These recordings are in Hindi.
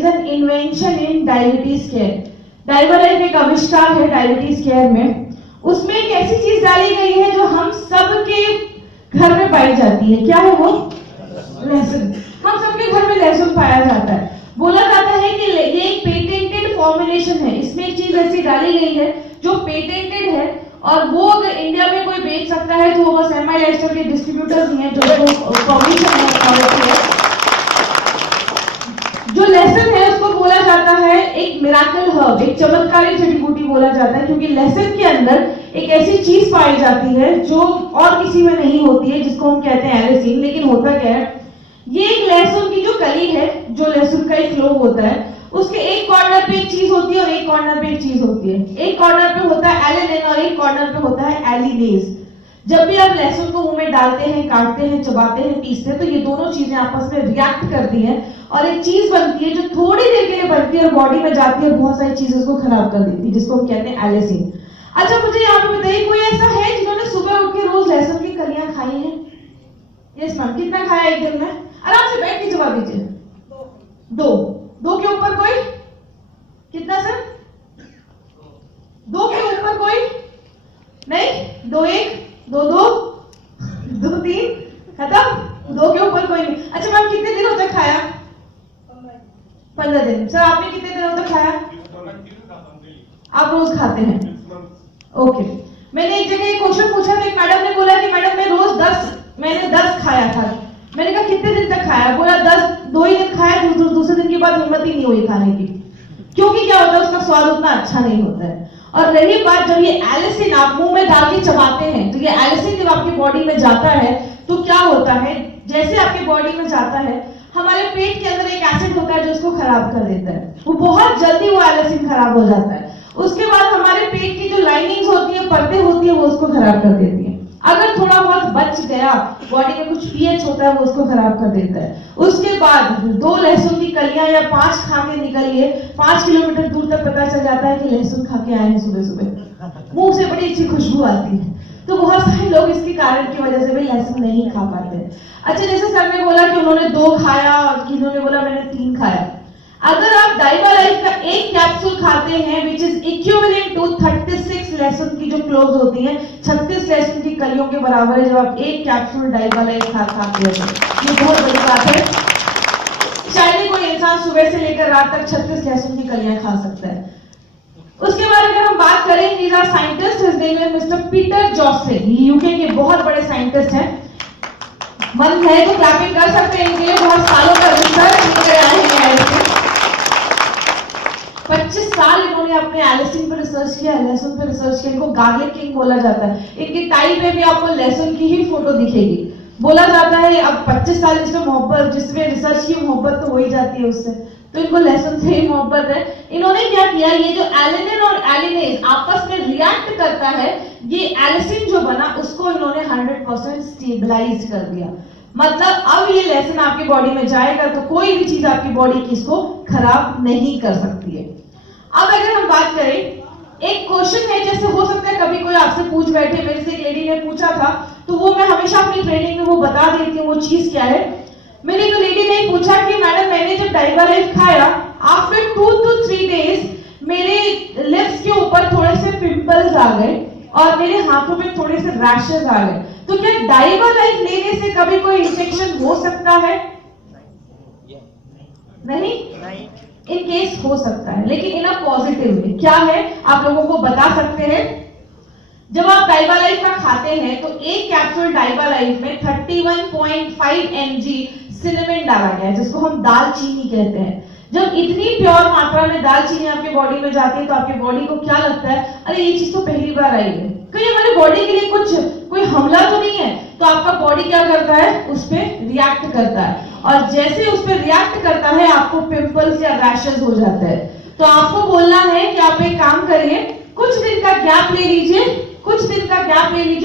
Is an invention in diabetes care. Divalife एक आविष्कार है डायबिटीज केयर में। उसमें एक ऐसी चीज डाली गई है जो हम सबके घर में पाई जाती है। क्या है वो? लहसुन। हम सबके घर में लहसुन पाया जाता है। बोला जाता है कि ये एक पेटेंटेड फॉर्मुलेशन है। इसमें एक चीज ऐसी डाली गई है जो पेटेंटेड है, और वो अगर इंडिया में कोई बेच सकता है तो वो बस एमआई लाइफस्टाइल के डिस्ट्रीब्यूटर्स ही हैं जो परमिशन है। जो लहसुन है उसको बोला जाता है एक मिराकल हर्ब, एक चमत्कारी जड़ी बूटी बोला जाता है, क्योंकि लहसुन के अंदर एक ऐसी चीज पाई जाती है जो और किसी में नहीं होती है, जिसको हम कहते हैं एलिसिन। लेकिन होता क्या है, ये एक लहसुन की जो कली है, जो लहसुन का एक लोब होता है, उसके एक कॉर्नर पे एक चीज होती है और एक कॉर्नर पे एक चीज होती है। एक कॉर्नर पे होता है एलिनिन और एक कॉर्नर पे होता है एलिनेज। जब भी आप लहसुन को मुंह में डालते हैं, काटते हैं, चबाते हैं, पीसते हैं, तो ये दोनों चीजें आपस में रिएक्ट करती हैं और एक चीज बनती है जो थोड़ी देर के लिए बनती है और बॉडी में जाती है और बहुत सारी चीजें उसको खराब कर देती है, जिसको हम कहते हैं एलिसिन। अच्छा, मुझे यहाँ पे बताइए, कोई ऐसा है जिन्होंने सुबह उठ के रोज लहसुन की कलियां खाई हैं? Yes ma'am. कितना खाया एक दिन में? आराम से बैठ के जवाब दीजिए। दो के ऊपर कोई? कितना सर? दो के ऊपर कोई नहीं? दो एक, दो दो, दो तीन, खत्म। दो के ऊपर कोई नहीं। अच्छा मैम, कितने दिनों तक खाया? 15 दिन। सर आपने कितने दिनों तक खाया? आप रोज खाते हैं? ओके। मैंने एक जगह एक क्वेश्चन पूछा था, मैडम ने बोला कि मैडम मैं रोज 10 खाया था। मैंने कहा कितने दिन तक खाया? बोला 2 ही दिन खाया, दूसरे दिन के बाद हिम्मत ही नहीं हुई खाने की, क्योंकि क्या होता है, उसका स्वाद उतना अच्छा नहीं होता है। और रही बात, जब ये एलिसिन आप मुंह में डाल के चबाते हैं, तो ये एलिसिन जब आपकी बॉडी में जाता है तो क्या होता है, जैसे आपकी बॉडी में जाता है, हमारे पेट के अंदर एक एसिड होता है जो उसको खराब कर देता है। वो बहुत जल्दी वो एलिसिन खराब हो जाता है। उसके बाद हमारे पेट की जो लाइनिंग्स होती है, परतें होती है, वो उसको खराब कर देती है। अगर थोड़ा बहुत बच गया, बॉडी में कुछ पीएच होता है, वो उसको खराब कर देता है। उसके बाद 2 लहसुन की कलियां या 5 खा के निकलिए, 5 किलोमीटर दूर तक पता चल जाता है कि लहसुन खा के आए हैं सुबह सुबह। मुंह से बड़ी अच्छी खुशबू आती है। तो बहुत सारे लोग इसके कारण की वजह से भी लहसुन नहीं खा पाते। अच्छा, जैसे सर ने बोला कि उन्होंने 2 खाया और किन्होंने बोला मैंने 3 खाया। अगर आप डाइवालाइफ का एक कैप्सूल खाते हैं, विच इज इक्विवेलेंट टू 36 लहसुन की जो क्लोव्स होती हैं, 36 लहसुन की कलियों के बराबर है जब आप एक कैप्सूल डाइवालाइफ खाते हैं। ये बहुत बड़ी बात है। शायद कोई इंसान सुबह से लेकर रात तक 36 लहसुन की कलियां खा सकता है। उसके बाद अगर हम बात करें, these are scientists, his name is Mr. Peter Jose. UK के बहुत बड़े साइंटिस्ट हैं। मन है तो क्लैपिंग कर सकते हैं इनके लिए, बहुत सालों का रिसर्च लेकर आए हैं। 25 साल इन्होंने अपने एलिसिन पर रिसर्च किया, लहसुन पर रिसर्च किया। इनको गार्लिक किंग बोला जाता है। इनकी टाई पे भी आपको लहसुन की ही फोटो दिखेगी। बोला जाता है अब 25 साल जिसमें मोहब्बत, जिसमें रिसर्च की मोहब्बत तो हो ही जाती है उससे, तो इनको लहसुन से ही मोहब्बत है। इन्होंने क्या किया, ये जो एलिनिन और एलिनेज आपस में रिएक्ट करता है, ये एलिसिन जो बना उसको इन्होंने 100% स्टेबलाइज कर दिया। मतलब अब ये लहसुन आपकी बॉडी में जाएगा तो कोई भी चीज आपकी बॉडी की इसको खराब नहीं कर सकती है। अब अगर हम बात करें, एक क्वेश्चन है, जैसे हो सकता है कभी कोई आपसे पूछ बैठे, मेरे से एक लेडी ने पूछा था, तो वो मैं हमेशा अपनी ट्रेनिंग में वो बता देती हूँ वो चीज क्या है। मेरी एक लेडी ने पूछा कि मैडम मैंने जब डाइवालाइफ खाया, आफ्टर 2 to 3 days मेरे लिप्स के ऊपर थोड़े से पिंपल्स आ गए और मेरे हाथों में थोड़े से रैशेस आ गए। तो क्या डाइवालाइफ लेने से कभी कोई इन्फेक्शन हो सकता है? नहीं। इन केस हो सकता है, लेकिन इन अ पॉजिटिव वे। क्या है, आप लोगों को बता सकते हैं। जब आप डाइवालाइफ का खाते हैं तो एक कैप्सूल डाइवालाइफ में 31.5 mg सिनेमन डाला गया है, जिसको हम दालचीनी कहते हैं। जब इतनी प्योर मात्रा में दालचीनी आपके बॉडी में जाती है तो आपके बॉडी को क्या लगता है, अरे ये चीज तो पहली बार आई है, कहीं हमारे बॉडी के लिए कोई हमला तो नहीं है। तो आपका बॉडी क्या करता है, उस पर रिएक्ट करता है, और जैसे उस पर रिएक्ट करता है आपको पिंपल्स या रैशेस हो जाता है। तो आपको बोलना है कि आप एक काम करिए, कुछ दिन का गैप ले लीजिए,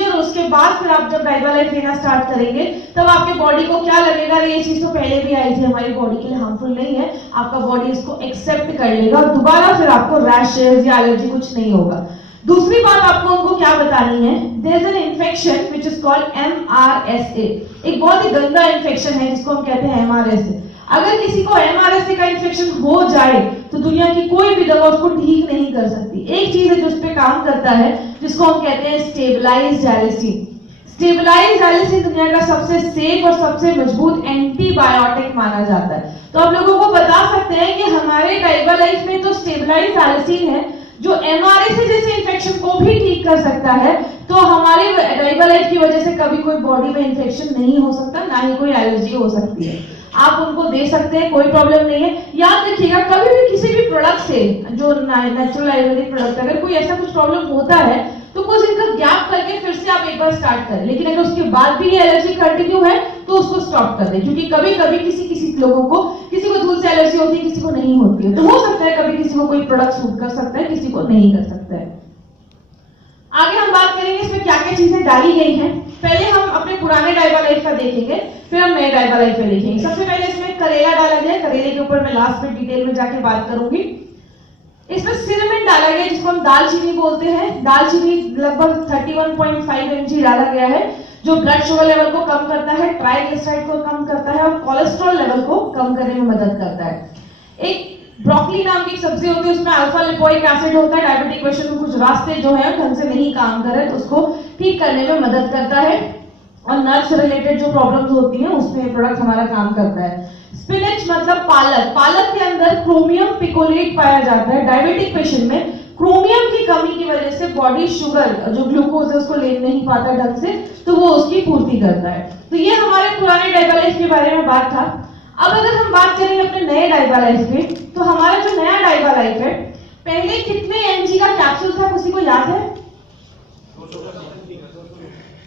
और उसके बाद फिर आप जब डाइवालाइफ लेना स्टार्ट करेंगे तब आपके बॉडी को क्या लगेगा, ये चीज तो पहले भी आई थी, हमारी बॉडी के लिए हार्मफुल नहीं है। आपका बॉडी इसको एक्सेप्ट कर लेगा और दोबारा फिर आपको रैशेस या एलर्जी कुछ नहीं होगा। दूसरी बात आपको उनको क्या बतानी है, there is an infection which is called MRSA। एक बहुत ही गंदा इन्फेक्शन है जिसको हम कहते हैं MRSA। अगर किसी को MRSA का इन्फेक्शन हो जाए तो दुनिया की कोई भी दवा उसको ठीक नहीं कर सकती। एक चीज है जो उस पर काम करता है, जिसको हम कहते हैं स्टेबलाइज्ड एलिसिन। स्टेबलाइज्ड एलिसिन दुनिया का सबसे सेफ और सबसे मजबूत एंटीबायोटिक माना जाता है। तो आप लोगों को बता सकते हैं कि हमारे डाइवा लाइफ में तो स्टेबलाइज्ड एलिसिन है जो MRSA जैसे इन्फेक्शन को भी ठीक कर सकता है। तो हमारे डाइवा लाइफ की वजह से कभी कोई बॉडी में इन्फेक्शन नहीं हो सकता, ना ही कोई एलर्जी हो सकती है। आप उनको दे सकते हैं, कोई प्रॉब्लम नहीं है। याद रखिएगा, कभी भी किसी भी प्रोडक्ट से, जो नेचुरल आयुर्वेदिक प्रोडक्ट, अगर कोई ऐसा कुछ प्रॉब्लम होता है तो कुछ दिन का गैप करके फिर से आप एक बार स्टार्ट करें, लेकिन अगर उसके बाद भी ये एलर्जी कंटिन्यू है तो उसको स्टॉप कर दें, क्योंकि कभी कभी किसी लोगों को, किसी को धूल से एलर्जी होती है, किसी को नहीं होती है। तो हो सकता है कभी किसी को कोई प्रोडक्ट सूट कर सकता है, किसी को नहीं कर सकता है। आगे हम बात करेंगे इसमें क्या क्या चीजें डाली गई हैं। पहले हम अपने पुराने डाइवा लाइफ का देखेंगे, फिर हम नए डाइवा लाइफ में देखेंगे। सबसे पहले इसमें करेला डाला गया, करेले के ऊपर मैं लास्ट में डिटेल में जाके बात करूंगी। इसमें सिनेमन डाला गया, जिसको हम दालचीनी बोलते हैं। दालचीनी लगभग 31.5 mg डाला गया है, जो ब्लड शुगर लेवल को कम करता है, ट्राइग्लिसराइड को कम करता है और कोलेस्ट्रॉल लेवल को कम करने में मदद करता है। एक ब्रोकली नाम की सब्जी होती है, उसमें अल्फा लिपोइक एसिड होता है। डायबिटिक पेशेंट में कुछ रास्ते जो है ढंग से नहीं काम कर रहे तो उसको ठीक करने में मदद करता है, और नर्व से रिलेटेड जो प्रॉब्लम्स होती हैं उसमें प्रोडक्ट हमारा काम करता है। स्पिनच मतलब पालक, पालक के अंदर क्रोमियम पिकोलेट पाया जाता है। डायबिटिक पेशेंट में क्रोमियम की कमी की वजह से बॉडी शुगर, जो ग्लूकोज है, उसको ले नहीं पाता ढंग से, तो वो उसकी पूर्ति करता है। तो ये हमारे पुराने डाइवा लाइफ के बारे में बात था। अब अगर हम बात करेंगे अपने नए डाइवा लाइफ की, तो हमारा जो नया डाइवा लाइफ है, पहले कितने mg का कैप्सूल था, किसी को याद है?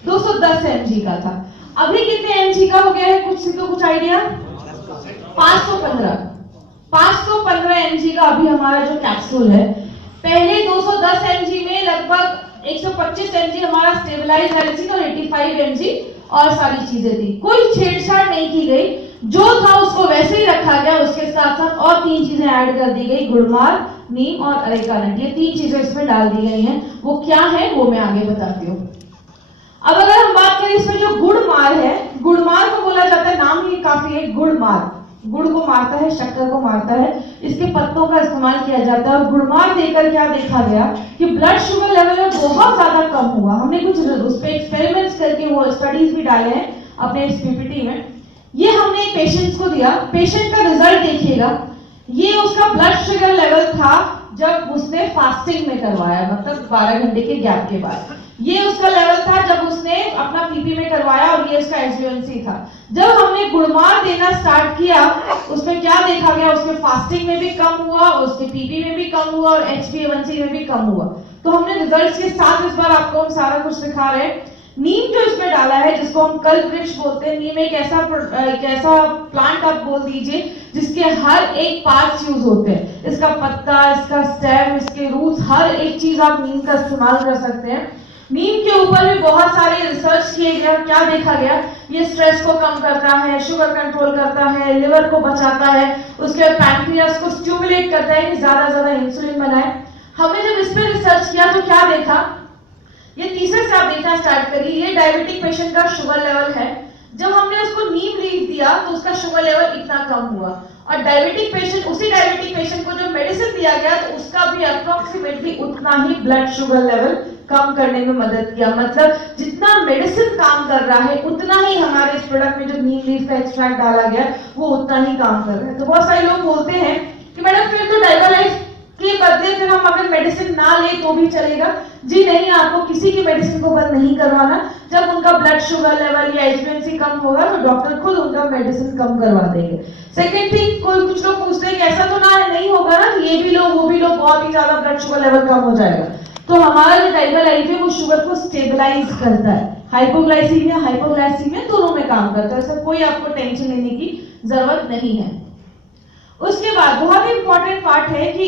210 mg का था। अभी कितने mg का हो गया है, किसी को कुछ आइडिया? 515 mg का अभी हमारा जो कैप्सूल है। पहले 210 mg में लगभग 125 mg हमारा स्टेबलाइज्ड एलिसिन और 85 mg और सारी चीजें थी। कोई छेड़छाड़ नहीं की गई, जो था उसको वैसे ही रखा गया। उसके साथ साथ और 3 चीजें ऐड कर दी गई, गुड़मार, नीम और अरेका नट। ये 3 चीजें इसमें डाल दी गई हैं। वो क्या है वो मैं आगे बताती हूँ। अब अगर हम बात करें इसमें जो गुड़मार है, गुड़मार को बोला जाता है, नाम ही काफी है, गुड़मार। गुड़ को मारता है, शक्कर को मारता है, इसके पत्तों का इस्तेमाल किया जाता है। और गुड़मार देकर क्या देखा गया कि ब्लड शुगर लेवल में बहुत ज्यादा कम हुआ। हमने कुछ उस पर एक्सपेरिमेंट्स करके वो स्टडीज भी डाले हैं अपने इस पीपीटी में। ये हमने पेशेंट्स को दिया, पेशेंट का रिजल्ट देखिएगा। ये उसका ब्लड शुगर लेवल था जब उसने फास्टिंग में करवाया, मतलब 12 घंटे के गैप के बाद। ये उसका लेवल था जब उसने अपना पीपी में करवाया, और ये उसका HbA1c था। जब हमने गुड़मार देना स्टार्ट किया, उसमें क्या देखा गया, उसके फास्टिंग में भी कम हुआ, उसके पीपी में भी कम हुआ और HbA1c में भी कम हुआ। तो हमने रिजल्ट्स के साथ इस बार आपको हम सारा कुछ दिखा रहे हैं। नीम जो इसमें डाला है, जिसको हम कल्प वृक्ष बोलते हैं, नीम एक ऐसा प्लांट आप बोल दीजिए जिसके हर एक पार्ट्स यूज होते हैं। इसका पत्ता, इसका स्टेम, इसके रूट्स, हर एक चीज आप नीम का इस्तेमाल कर सकते हैं। नीम के ऊपर भी बहुत सारे रिसर्च किए गए। क्या देखा गया, ये स्ट्रेस को कम करता है, शुगर कंट्रोल करता है, लिवर को बचाता है, उसके पैंक्रियास को स्टिमुलेट करता है कि ज्यादा इंसुलिन बनाए। हमने जब इस पर रिसर्च किया तो क्या देखा, ये तीसरे से आप देखना स्टार्ट करिए। ये डायबिटिक पेशेंट का शुगर लेवल है। जब हमने उसको नीम लीफ दिया तो उसका शुगर लेवल इतना कम हुआ, और डायबिटिक पेशेंट, उसी डायबिटिक पेशेंट को जो मेडिसिन दिया गया तो उसका भी अप्रोक्सीमेटली उतना ही ब्लड शुगर लेवल कम करने में मदद किया। मतलब जितना मेडिसिन काम कर रहा है उतना ही हमारे इस प्रोडक्ट में जो नीम लीफ का एक्सट्रैक्ट डाला गया वो उतना ही काम कर रहा है। तो बहुत सारे लोग बोलते हैं कि मैडम फिर तो डाइवा लाइफ के बदले फिर हम अगर मेडिसिन ना ले तो भी चलेगा। जी नहीं, आपको किसी की मेडिसिन को बंद नहीं करवाना। जब उनका ब्लड शुगर लेवल या HbA1c कम होगा तो डॉक्टर खुद उनका मेडिसिन कम करवा देंगे। सेकेंड थिंग, कुछ लोग पूछते हैं कि ऐसा तो नहीं होगा ना, ये भी लो वो भी लो, बहुत ही ज्यादा ब्लड शुगर लेवल कम हो जाएगा। तो हमारा जो डाइवा लाइफ है वो शुगर को स्टेबलाइज करता है। हाइपोग्लाइसीमिया, हाइपोग्लाइसीमिया दोनों में काम करता है। ऐसा कोई आपको टेंशन लेने की जरूरत नहीं है। उसके बाद बहुत ही इंपॉर्टेंट पार्ट है कि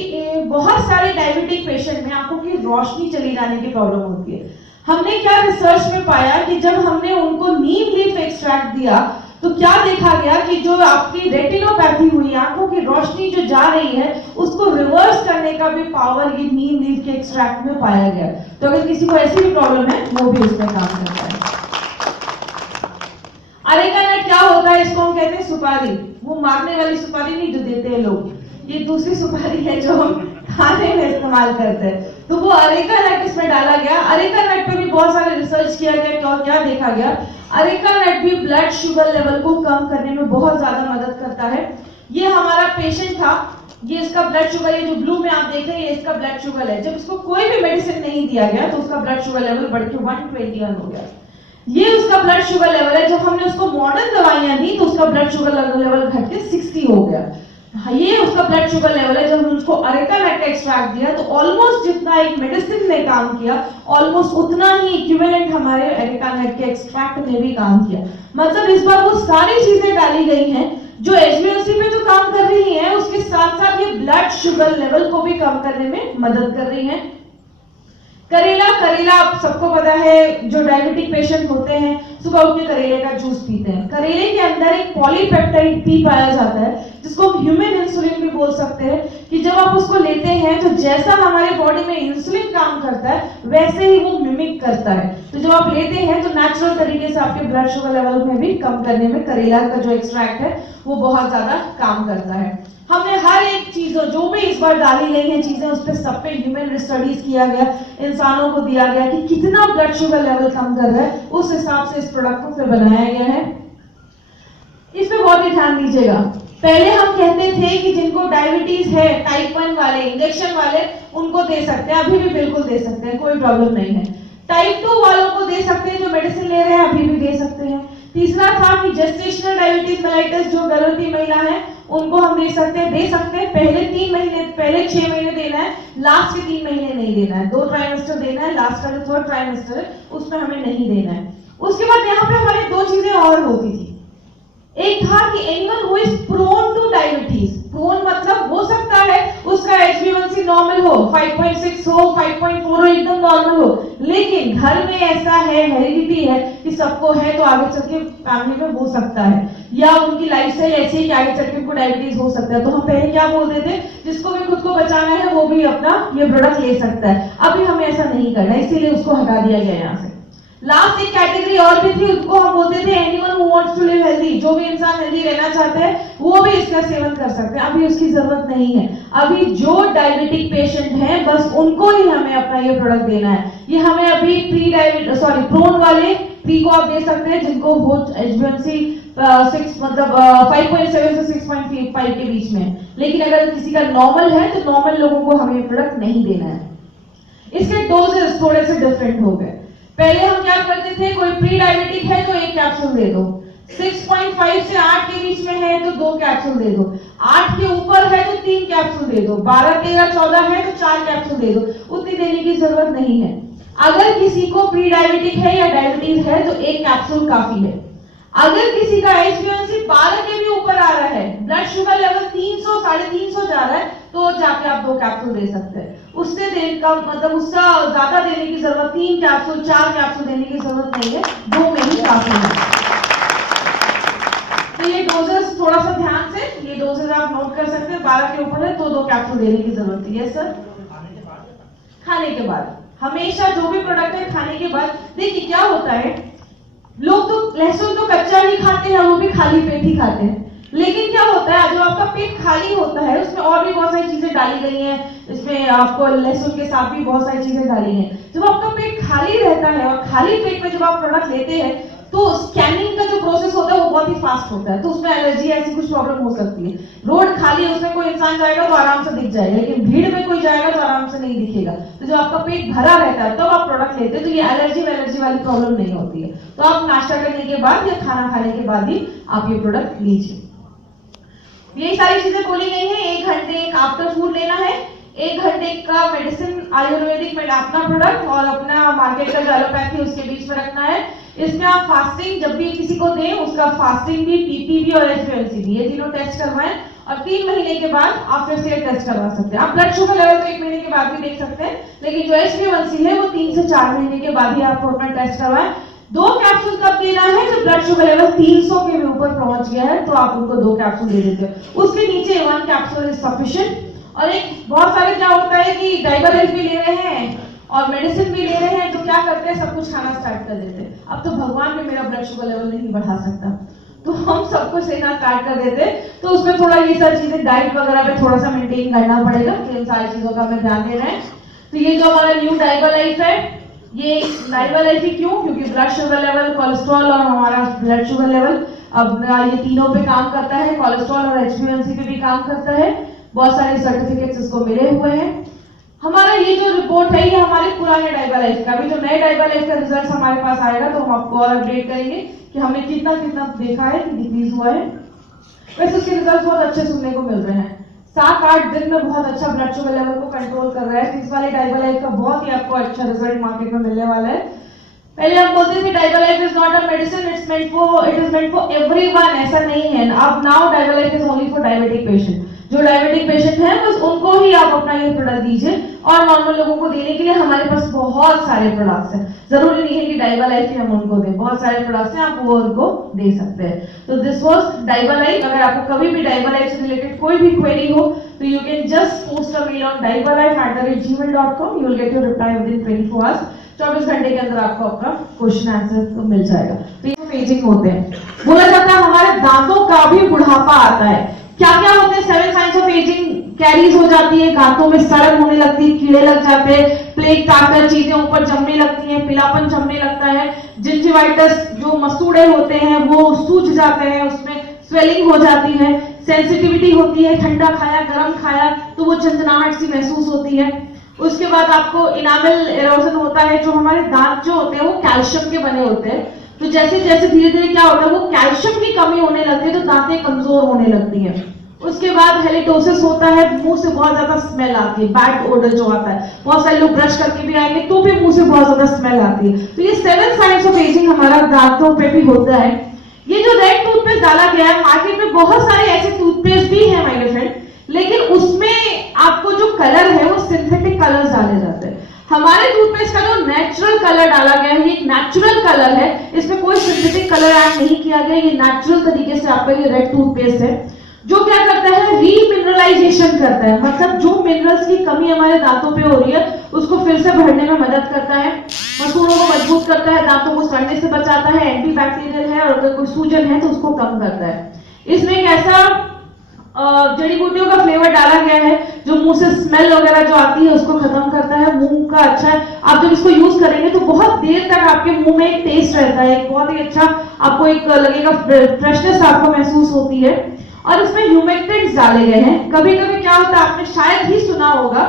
बहुत सारे डायबिटिक पेशेंट में आंखों की रोशनी चली जाने की प्रॉब्लम होती है। हमने क्या रिसर्च में पाया कि जब हमने उनको नीम लीफ एक्सट्रैक्ट दिया तो क्या देखा गया कि जो आपकी रेटिनोपैथी हुई, आंखों की रोशनी जो जा रही है, उसको रिवर्स करने का भी पावर ये नीम लीफ के एक्सट्रैक्ट में पाया गया। तो अगर किसी को ऐसी भी प्रॉब्लम है वो भी उसमें काम करता है। अरेका नट क्या होता है, इसको हम कहते हैं सुपारी। वो मारने वाली सुपारी नहीं जो देते हैं लोग, ये दूसरी सुपारी है जो हम खाने में इस्तेमाल करते हैं। तो वो अरेका नट इसमें डाला गया। अरेका नट पे भी बहुत सारे रिसर्च किया गया और क्या देखा गया, अरेका नट भी ब्लड शुगर लेवल को कम करने में बहुत ज्यादा मदद करता है। ये हमारा पेशेंट था, ये इसका ब्लड शुगर, ये जो ब्लू में आप देख रहे हैं ये इसका ब्लड शुगर है। जब इसको कोई भी मेडिसिन नहीं दिया गया तो उसका ब्लड शुगर लेवल बढ़ के 121 हो गया। ये उसका ब्लड शुगर लेवल है। जब हमने उसको मॉडर्न दवाइयां दी तो उसका ब्लड शुगर लेवल घट के 60 हो गया। ये उसका ब्लड शुगर लेवल है। जब हमने उसको अरेका नट का एक्सट्रैक्ट दिया तो ऑलमोस्ट जितना एक मेडिसिन ने काम किया, ऑलमोस्ट उतना ही इक्विवेलेंट हमारे अरेका नट के एक्सट्रैक्ट ने भी काम किया। मतलब इस बार वो सारी चीजें डाली गई हैं जो HbA1c पे तो काम कर रही हैं, उसके साथ साथ ये ब्लड शुगर लेवल को भी कम करने में मदद कर रही हैं। करेला, करेला आप सबको पता है, जो डायबिटिक पेशेंट होते हैं सुबह उठ के करेले का जूस पीते हैं। करेले के अंदर एक पॉलीपेप्टाइड पी पाया जाता है जिसको हम ह्यूमन इंसुलिन भी बोल सकते हैं, कि जब आप उसको लेते हैं तो जैसा हमारे बॉडी में इंसुलिन काम करता है वैसे ही वो मिमिक करता है। तो जब आप लेते हैं तो नेचुरल तरीके से आपके ब्लड शुगर लेवल में भी कम करने में करेला का जो एक्सट्रैक्ट है वो बहुत ज्यादा काम करता है। हमने हर एक चीजों जो भी इस बार डाली गई हैं चीजें, उस पर सब पे ह्यूमन स्टडीज किया गया, इंसानों को दिया गया कि कितना ब्लड शुगर लेवल कम कर रहा है, उस हिसाब से इस प्रोडक्ट को फिर बनाया गया है। इस पे बहुत ही ध्यान दीजिएगा। पहले हम कहते थे कि जिनको डायबिटीज है, टाइप 1 वाले, इंजेक्शन वाले, उनको दे सकते हैं, अभी भी बिल्कुल दे सकते हैं, कोई प्रॉब्लम नहीं है। टाइप 2 वालों को दे सकते हैं, जो मेडिसिन ले रहे हैं अभी भी दे सकते हैं। तीसरा था कि जेस्टेशनल डायबिटीज मेलाइटिस, जो गर्भवती महिला है उनको हम दे सकते हैं। पहले 3 महीने, पहले 6 महीने देना है, लास्ट के 3 महीने नहीं देना है। 2 ट्राइमेस्टर देना है, लास्ट का जो 3rd ट्राइमेस्टर है उसमें हमें नहीं देना है। उसके बाद यहाँ पे हमारे 2 चीजें और होती थी। एक था कि anyone who is prone to diabetes, prone मतलब हो सकता है उसका HbA1c नॉर्मल हो, 5.6 हो, 5.4 हो, एकदम नॉर्मल हो, लेकिन घर में ऐसा है, हेरिडिटी है कि सबको है, तो आगे चल के फैमिली में हो सकता है, या उनकी लाइफस्टाइल ऐसी है कि आगे चल के उनको डायबिटीज हो सकता है। तो हम पहले क्या बोलते थे, जिसको भी खुद को बचाना है वो भी अपना ये प्रोडक्ट ले सकता है। अभी हमें ऐसा नहीं करना, इसीलिए उसको हटा दिया गया यहाँ से। लास्ट एक कैटेगरी और भी थी, उसको हम बोलते थे anyone who wants to live healthy, जो भी इंसान हेल्दी रहना चाहते हैं वो भी इसका सेवन कर सकते हैं। अभी उसकी जरूरत नहीं है। अभी जो डायबिटिक पेशेंट हैं बस उनको ही हमें अपना ये प्रोडक्ट देना है। ये हमें अभी प्रोन वाले प्री को आप दे सकते हैं जिनको हो HbA1c 6 मतलब 5.7 से 6.5 के बीच में, लेकिन अगर किसी का नॉर्मल है तो नॉर्मल लोगों को हमें ये प्रोडक्ट नहीं देना है। इसके डोजेस थोड़े से डिफरेंट हो गए। पहले हम क्या करते थे, कोई प्री डायबिटिक है तो 1 कैप्सूल दे दो, 6.5 से 8 के बीच में है तो 2 कैप्सूल दे दो, 8 के ऊपर है तो 3 कैप्सूल दे दो, 12, 13, 14 है तो 4 कैप्सूल दे दो। उतनी देने की जरूरत नहीं है। अगर किसी को प्री डायबिटिक है या डायबिटीज है तो 1 कैप्सूल काफी है। अगर किसी का HbA1c 12 के भी ऊपर आ रहा है, ब्लड शुगर लेवल 300, 350 जा रहा है, तो जाके आप 2 कैप्सूल दे सकते हैं। उससे मतलब उससे ज्यादा देने की जरूरत, 3 कैप्सूल 4 कैप्सूल देने की जरूरत नहीं है, 2 में ही काफी है। तो ये डोजेस थोड़ा सा ध्यान से, ये डोजेस आप नोट कर सकते हैं। 12 के ऊपर है तो 2 कैप्सूल देने की जरूरत है। यस सर, खाने के बाद हमेशा जो भी प्रोडक्ट है खाने के बाद। देखिए क्या होता है, लोग तो लहसुन तो कच्चा ही खाते हैं, वो भी खाली पेट ही खाते हैं, लेकिन क्या होता है जो आपका पेट खाली होता है उसमें और भी बहुत सारी चीजें डाली गई हैं, इसमें आपको लहसुन के साथ भी बहुत सारी चीजें डाली हैं। जब आपका पेट खाली रहता है और खाली पेट में जब आप प्रोडक्ट लेते हैं तो स्कैनिंग का जो प्रोसेस होता है वो बहुत ही फास्ट होता है, तो उसमें एलर्जी ऐसी कुछ प्रॉब्लम हो सकती है। रोड खाली है, उसमें कोई इंसान जाएगा तो आराम से दिख जाएगा, लेकिन भीड़ में कोई जाएगा तो आराम से नहीं दिखेगा। तो जब आपका पेट भरा रहता है तब आप प्रोडक्ट लेते हैं तो ये एलर्जी वाली प्रॉब्लम नहीं होती है। तो आप नाश्ता करने के बाद या खाना खाने के बाद ही आप ये प्रोडक्ट लीजिए। यही सारी चीजें बोली गई हैं। 1 घंटे एक आफ्टर फूड लेना है, 1 घंटे का मेडिसिन आयुर्वेदिक में अपना प्रोडक्ट और अपना मार्केट का जो एलोपैथी उसके बीच में रखना है। इसमें आप फास्टिंग जब भी किसी को दें उसका फास्टिंग भी, PP भी और HbA1c भी, ये तीनों टेस्ट करवाएं और 3 महीने के बाद आप फिर से टेस्ट करवा सकते हैं। आप ब्लड शुगर लेवल तो 1 महीने के बाद भी देख सकते हैं, लेकिन जो HbA1c है वो 3 से 4 महीने के बाद ही आप अपना टेस्ट करवाएं। 2 कैप्सूल तब देना है जब ब्लड शुगर लेवल 300 के भी ऊपर पहुंच गया है, तो आप उनको 2 कैप्सूल दे देते हैं। उसके नीचे 1 कैप्सूल इज सफिशिएंट। और एक बहुत सारे क्या होता है कि डायबिटीज भी ले रहे हैं और मेडिसिन भी ले रहे हैं, तो क्या करते हैं सब कुछ खाना स्टार्ट कर देते हैं। अब तो भगवान भी मेरा ब्लड शुगर लेवल नहीं बढ़ा सकता, तो हम सबको सेना स्टार्ट कर देते, तो उसमें थोड़ा ये सारी चीजें डाइट वगैरह पे थोड़ा सा मेंटेन करना पड़ेगा, तो इन सारी चीजों का हमें ध्यान देना है। तो ये जो हमारा न्यू डाइवा लाइफ है, ये डाइवा लाइफ ही क्यों, क्योंकि ब्लड शुगर लेवल, कोलेस्ट्रॉल और हमारा ब्लड शुगर लेवल अब ये तीनों पे काम करता है, कोलेस्ट्रॉल और HbA1c पे भी काम करता है। बहुत सारे सर्टिफिकेट्स इसको मिले हुए हैं। हमारा ये जो रिपोर्ट है ये हमारे पुराने डाइवा लाइफ का, अभी जो नए डाइवा लाइफ का रिजल्ट हमारे पास आएगा तो हम आपको और अपडेट करेंगे कि हमने कितना कितना देखा है कि डिक्रीज हुआ है। वैसे उसके रिजल्ट बहुत अच्छे सुनने को मिल रहे हैं, 7-8 दिन में बहुत अच्छा ब्लड शुगर लेवल को कंट्रोल कर रहा है। तो इस वाले डाइवा लाइफ का बहुत ही आपको अच्छा रिजल्ट मार्केट में मिलने वाला है। पहले हम बोलते थे Divalife is not a medicine, it is meant for everyone, ऐसा नहीं है। अब now Divalife is only for diabetic patient, जो डायबिटिक पेशेंट है बस उनको ही आप अपना ये प्रोडक्ट दीजिए, और नॉर्मल लोगों को देने के लिए हमारे पास बहुत सारे प्रोडक्ट्स हैं। जरूरी नहीं है कि डाइवा लाइफ ही हम उनको दें, बहुत सारे प्रोडक्ट्स हैं, आप वो उनको दे सकते हैं। तो दिस वाज डाइवा लाइफ। अगर आपको कभी भी डाइवा लाइफ से रिलेटेड कोई भी क्वेरी हो तो you can just post a mail on daivalife@gmail.com, you will get your reply within 24 hours. 24 घंटे के अंदर आपको अपना क्वेश्चन आंसर तो मिल जाएगा। तो ये पेजिंग होते हैं, बोला जाता है हमारे दांतों का भी बुढ़ापा आता है। क्या क्या होते हैं 7 साइंस ऑफ एजिंग? कैरीज हो जाती है, दांतों में सड़न होने लगती है, कीड़े लग जाते हैं, प्लेग काटकर चीजें ऊपर जमने लगती हैं, पीलापन जमने लगता है, जिंजिवाइटिस जो मसूड़े होते हैं वो सूज जाते हैं, उसमें स्वेलिंग हो जाती है, सेंसिटिविटी होती है, ठंडा खाया गरम खाया तो वो झंझनाहट सी महसूस होती है। उसके बाद आपको इनामल एरोजन होता है, जो हमारे दांत जो होते हैं वो कैल्शियम के बने होते हैं, तो जैसे जैसे धीरे धीरे क्या होता है वो कैल्शियम की कमी होने लगती है तो दांतें कमजोर होने लगती हैं। उसके बाद हेलिटोसिस होता है, मुंह से बहुत ज्यादा स्मेल आती है, बैड ओडर जो आता है, बहुत सारे लोग ब्रश करके भी आएंगे तो भी मुंह से बहुत ज्यादा स्मेल आती है। तो ये 7 साइंस ऑफ एजिंग हमारा दांतों पे भी होता है। ये जो रेड टूथपेस्ट डाला गया है, मार्केट में बहुत सारे ऐसे टूथपेस्ट भी है माय डियर फ्रेंड, लेकिन उसमें आपको जो कलर है वो सिंथेटिक कलर्स डाले जाते हैं। हमारे टूथपेस्ट का जो नेचुरल कलर डाला गया है, ये नेचुरल कलर है, इसमें कोई सिंथेटिक कलर ऐड नहीं किया गया, ये नेचुरल तरीके से आपका ये रेड टूथपेस्ट है, जो क्या करता है रीमिनरलाइजेशन करता है, मतलब जो मिनरल्स की कमी हमारे दांतों पे हो रही है उसको फिर से भरने में मदद करता है, मसूड़ों को मजबूत करता है, दांतों को सड़ने से बचाता है, एंटीबैक्टीरियल है, और अगर कोई सूजन है तो उसको कम करता है। इसमें एक ऐसा जड़ी बूटियों का फ्लेवर डाला गया है जो मुंह से स्मेल वगैरह जो आती है उसको खत्म करता है, मुंह का अच्छा है। आप जब इसको यूज करेंगे तो बहुत देर तक आपके मुंह में एक टेस्ट रहता है, एक बहुत ही अच्छा आपको एक लगेगा, फ्रेशनेस आपको महसूस होती है। और इसमें ह्यूमेक्टेंट्स डाले गए हैं। कभी कभी क्या होता है, आपने शायद ही सुना होगा,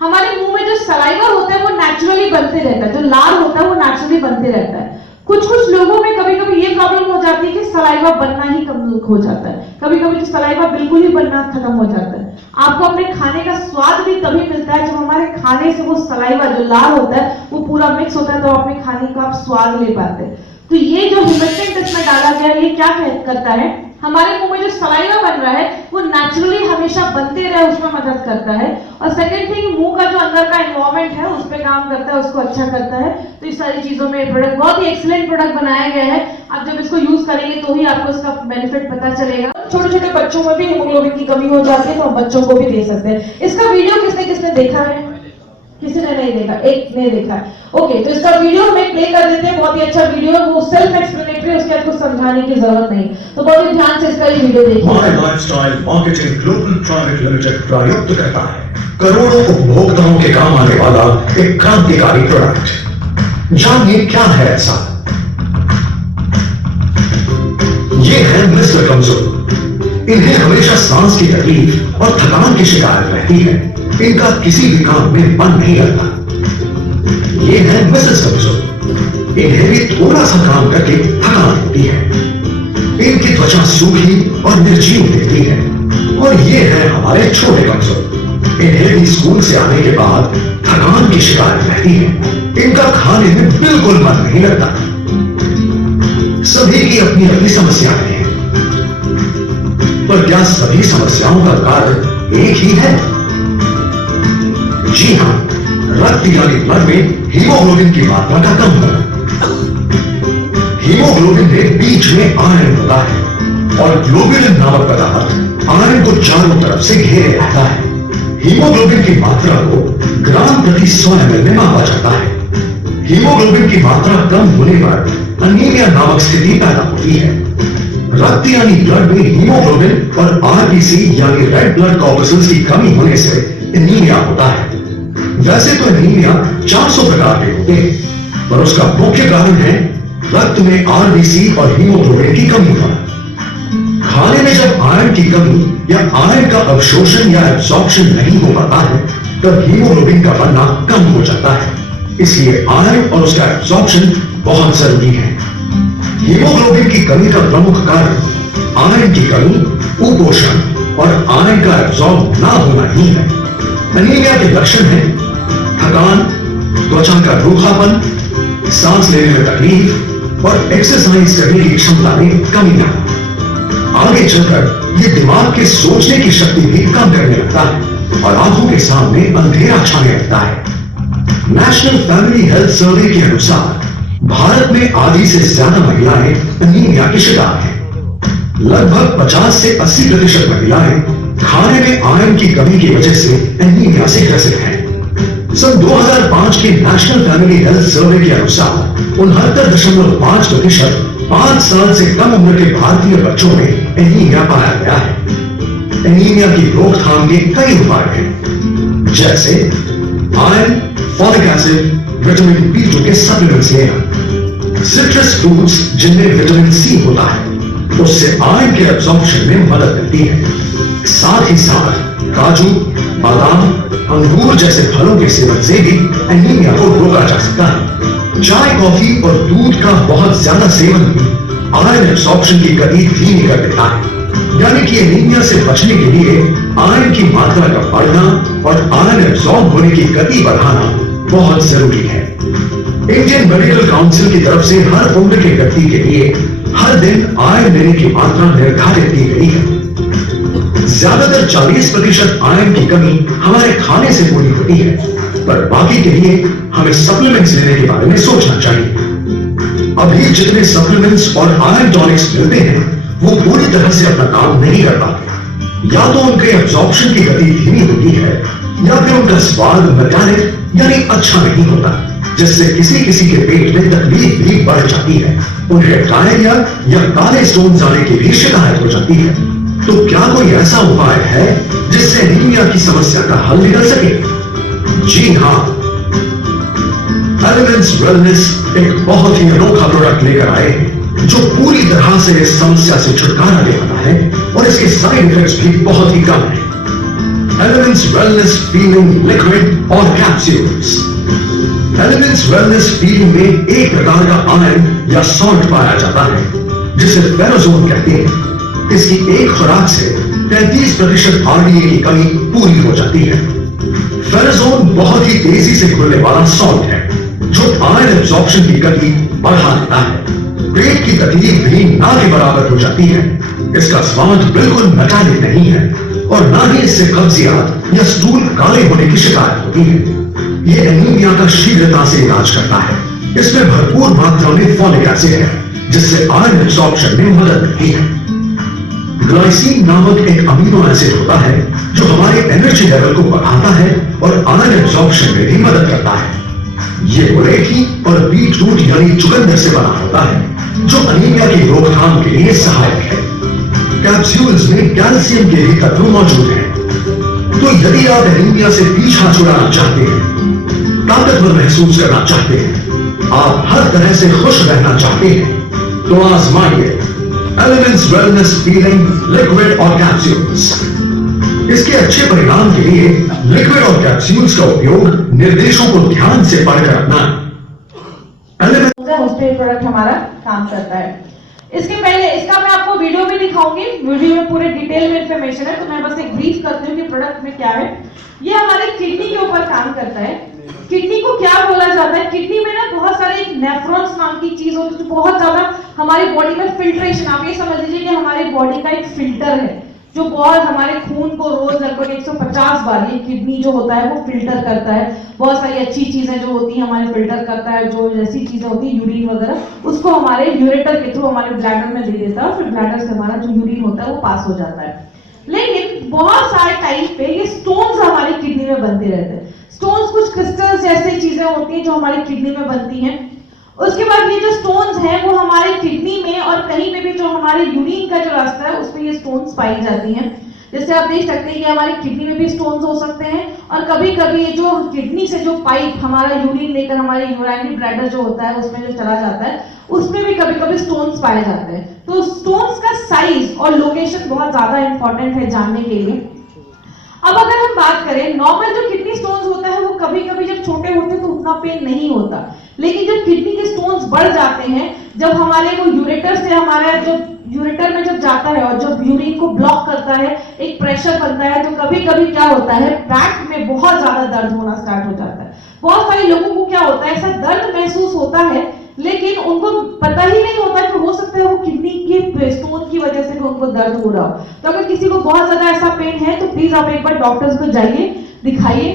हमारे मुंह में जो सलाइवा होता है वो नेचुरली बनते रहता है, जो लार होता है वो नेचुरली बनते रहता है। कुछ कुछ लोगों में कभी कभी ये प्रॉब्लम हो जाती है कि सलाइवा बनना ही कम हो जाता है, कभी कभी तो सलाइवा बिल्कुल ही बनना खत्म हो जाता है। आपको अपने खाने का स्वाद भी तभी मिलता है जब हमारे खाने से वो सलाइवा जो लार होता है वो पूरा मिक्स होता है, तो अपने खाने का आप स्वाद ले पाते हैं। तो ये जो ह्यूमेक्टेंट इसमें डाला गया है, ये क्या करता है, हमारे मुंह में जो सलाइवा बन रहा है वो नेचुरली हमेशा बनते रहे उसमें मदद करता है। और सेकंड थिंग, मुंह का जो अंदर का एनवायरनमेंट है उस पर काम करता है, उसको अच्छा करता है। तो इस सारी चीजों में प्रोडक्ट बहुत ही एक्सीलेंट प्रोडक्ट बनाया गया है। आप जब इसको यूज करेंगे तो ही आपको इसका बेनिफिट पता चलेगा। छोटे छोटे बच्चों में भी हीमोग्लोबिन की कमी हो जाती है तो हम बच्चों को भी दे सकते हैं। इसका वीडियो किसने किसने देखा है? किसी ने नहीं देखा, एक ने देखा। ओके, तो इसका वीडियो हमें प्ले कर देते हैं, बहुत ही अच्छा वीडियो है, वो सेल्फ एक्सप्लेनेटरी है, उसके बाद कुछ समझाने की जरूरत नहीं, तो बहुत ही ध्यान से इसका ये वीडियो देखिए। My lifestyle marketing global private limited प्रयुक्त करता है करोड़ों उपभोक्ताओं के काम आने वाला एक क्रांतिकारी प्रोडक्ट। जानिए क्या है ऐसा। ये है मिस्टर कमजोर। इन्हें हमेशा सांस की तकलीफ और थकान की शिकायत रहती है, इनका किसी भी काम में मन नहीं लगता। ये है मिसेस कमजोर। इन्हें भी थोड़ा सा काम करके थकान होती है, इनकी त्वचा सूखी और निर्जीव दिखती है। और ये है हमारे छोटे कमजोर। इन्हें भी स्कूल से आने के बाद थकान की शिकायत रहती है, इनका खाने में बिल्कुल मन नहीं लगता। सभी की अपनी अपनी समस्याएं हैं, पर क्या सभी समस्याओं का कारण एक ही है? जी हां, रक्त यानी ब्लड में हीमोग्लोबिन की मात्रा का कम होना। हीमोग्लोबिन में बीच में आयरन होता है और ग्लोबुलिन नामक पदार्थ आयरन को चारों तरफ से घेरे रहता है। हीमोग्लोबिन की मात्रा को ग्राम प्रति 100 ml में मापा जाता है। हीमोग्लोबिन की मात्रा कम होने पर अनीमिया नामक स्थिति पैदा होती है। रक्त यानी ब्लड में हीमोग्लोबिन और आरबीसी यानी रेड ब्लड कॉर्पसल्स की कमी होने से एनीमिया होता है। वैसे तो एनीमिया 400 प्रकार के होते हैं, पर उसका मुख्य कारण है रक्त में आरबीसी और हीमोग्लोबिन की कमी होना। खाने में जब आयरन की कमी या आयरन का अवशोषण या एब्जॉर्प्शन नहीं हो पाता है, तब हीमोग्लोबिन का बनना कम हो जाता है। इसलिए आयरन और उसका एब्जॉर्प्शन बहुत जरूरी है। हीमोग्लोबिन की कमी का प्रमुख कारण आयरन की कमी, कुपोषण और आयरन का एब्जॉर्ब ना होना ही है। एनीमिया के लक्षण हैं थकान, त्वचा का रूखापन, सांस लेने में तकलीफ और एक्सरसाइज करने की क्षमता में कमी आना। आगे चलकर ये दिमाग के सोचने की शक्ति भी कम करने लगता है और आंखों के सामने अंधेरा छाने लगता है। नेशनल फैमिली हेल्थ सर्वे के अनुसार भारत में आधी से ज्यादा महिलाएं एनीमिया की शिकार हैं। लगभग 50 से 80% महिलाएं खाने में आयरन की कमी की वजह से एनीमिया से ग्रसित हैं। सन 2005 के नेशनल फैमिली हेल्थ सर्वे के अनुसार 69.5% 5 साल से कम उम्र के भारतीय बच्चों में एनीमिया पाया गया है। एनीमिया की रोकथाम के कई उपाय हैं, जैसे iron, folic acid, vitamin B2 के सप्लीमेंट्स लेना, सिट्रस फ्रूट्स जिनमें विटामिन C होता है, उससे आयरन के एब्जॉर्प्शन में मदद मिलती है। साथ ही साथ काजू, बादाम, अंगूर जैसे फलों के सेवन से भी एनीमिया को रोका जा सकता है। चाय, कॉफी और दूध का बहुत ज्यादा सेवन भी आयरन एब्जॉर्प्शन की गति धीमी कर देता है। यानी कि एनीमिया से बचने के लिए आयरन की मात्रा का बढ़ना और आयरन एब्जॉर्ब होने की गति बढ़ाना बहुत जरूरी है। इंडियन मेडिकल काउंसिल की तरफ से हर उम्र के व्यक्ति के लिए हर दिन आयरन लेने की मात्रा निर्धारित की गई है। ज्यादातर 40% आयरन की कमी हमारे खाने से पूरी होती है, पर बाकी के लिए हमें सप्लीमेंट्स लेने के बारे में सोचना चाहिए। अभी जितने सप्लीमेंट्स और आयरन टॉनिक्स मिलते हैं वो पूरी तरह से अपना काम नहीं कर पाते। या तो उनके एब्जॉर्प्शन की गति धीमी होती है या फिर उनका स्वाद मैकेनिक यानी अच्छा नहीं होता, जिससे किसी किसी के पेट में तकलीफ भी बढ़ जाती है। उन्हें डायरिया या काले स्टोन आने की भी शिकायत हो जाती है। तो क्या कोई ऐसा उपाय है जिससे एनीमिया की समस्या का हल निकल सके? जी हाँ, एलिमेंट्स वेलनेस एक बहुत ही अनोखा प्रोडक्ट लेकर आए हैं जो पूरी तरह से इस समस्या से छुटकारा दिलाता है और इसके साइड इफेक्ट्स भी बहुत ही कम हैं। एलिमेंट्स वेलनेस फीलिंग लिक्विड और कैप्सूल्स। एलिमेंट्स वेलनेस फीलिंग में एक प्रकार का आयरन या सॉल्ट पाया जाता है जिसे फेरोजोन कहते हैं। इसकी एक खुराक से 33% आरडीए की कमी पूरी हो जाती है। फेरोजोन बहुत ही तेजी से घुलने वाला सॉल्ट है जो आयरन एब्जॉर्प्शन की गति बढ़ा देता है। पेट की तकलीफ भी ना के बराबर हो जाती है। इसका स्वाद बिल्कुल मैकेनिक नहीं है और ना ही इससे कब्जियत या स्टूल काले होने की शिकायत होती है। यह एनीमिया का शीघ्रता से इलाज करता है। इसमें भरपूर मात्रा में फॉलिक एसिड है जिससे आयरन एब्जॉर्प्शन में मदद मिलती है। ग्लाइसिन नामक एक अमीनो एसिड होता है जो हमारे एनर्जी लेवल को बढ़ाता है और आयरन एब्जॉर्प्शन में भी मदद करता है। ये मुलेठी और बीटरूट यानी चुकंदर से बना होता है जो एनीमिया की रोकथाम के लिए सहायक है। कैप्सूल्स में कैल्शियम के भी तत्व मौजूद हैं। तो यदि आप एनीमिया से पीछा छुड़ाना चाहते हैं, ताकतवर महसूस करना चाहते हैं, आप हर तरह से खुश रहना चाहते हैं, तो आजमाइए एलिमेंट्स वेलनेस फीलिंग लिक्विड और कैप्सूल्स। इसके अच्छे परिणाम के लिए लिक्विड और कैप्सूल्स का उपयोग निर्देशों को ध्यान से पढ़कर अपनाएं। उस पे प्रोडक्ट हमारा काम करता है। इसके पहले इसका मैं आपको वीडियो भी दिखाऊंगी। वीडियो में पूरे डिटेल में इंफॉर्मेशन है, तो मैं बस एक ब्रीफ करती हूँ कि प्रोडक्ट में क्या है। ये हमारी किडनी के ऊपर काम करता है। किडनी को क्या बोला जाता है? किडनी में ना बहुत सारे नेफ्रॉन्स नाम की चीज होती है जो बहुत ज्यादा हमारी बॉडी में फिल्ट्रेशन, आप ये समझ लीजिए कि हमारी बॉडी का एक फिल्टर है जो बहुत हमारे खून को रोज लगभग 150 बार ये किडनी जो होता है वो फिल्टर करता है। बहुत सारी अच्छी चीजें जो होती हैं हमारे फिल्टर करता है, जो जैसी चीजें होती है यूरिन वगैरह उसको हमारे यूरेटर के थ्रू हमारे ब्लैडर में दे देता है, फिर ब्लैडर से हमारा जो यूरिन होता है वो पास हो जाता है। लेकिन बहुत सारे टाइम पे ये स्टोन्स हमारी किडनी में बनते रहते हैं। स्टोन्स कुछ क्रिस्टल्स जैसी चीजें होती हैं जो हमारी किडनी में बनती हैं उसके बाद ये जो स्टोन्स हैं वो हमारे किडनी में और कहीं पे भी जो हमारे यूरिन का जो रास्ता है उसमें ये स्टोन्स पाई जाती हैं। जैसे आप देख सकते हैं कि हमारी किडनी में भी स्टोन्स हो सकते हैं और कभी कभी ये जो किडनी से जो पाइप हमारा यूरिन लेकर हमारे यूराइनरी ब्लैडर जो होता है उसमें जो चला जाता है उसमें भी कभी कभी स्टोन्स पाए जाते हैं। तो स्टोन्स का साइज और लोकेशन बहुत ज्यादा इंपॉर्टेंट है जानने के लिए। अब अगर हम बात करें नॉर्मल जो किडनी स्टोन्स होता है वो कभी कभी जब छोटे होते हैं तो उतना पेन नहीं होता, लेकिन जब किडनी के स्टोन्स बढ़ जाते हैं, जब हमारे वो यूरेटर से हमारा जो यूरेटर में जब जाता है और जब यूरिन को ब्लॉक करता है एक प्रेशर बनता है, तो कभी कभी क्या होता है बैक में बहुत ज्यादा दर्द होना स्टार्ट हो जाता है। बहुत सारे लोगों को क्या होता है ऐसा दर्द महसूस होता है लेकिन उनको पता ही नहीं होता कि हो सकता है वो किडनी के स्टोन की वजह से उनको दर्द हो रहा हो। तो अगर किसी को बहुत ज्यादा ऐसा पेन है तो प्लीज आप एक बार डॉक्टर्स को जाइए, दिखाइए।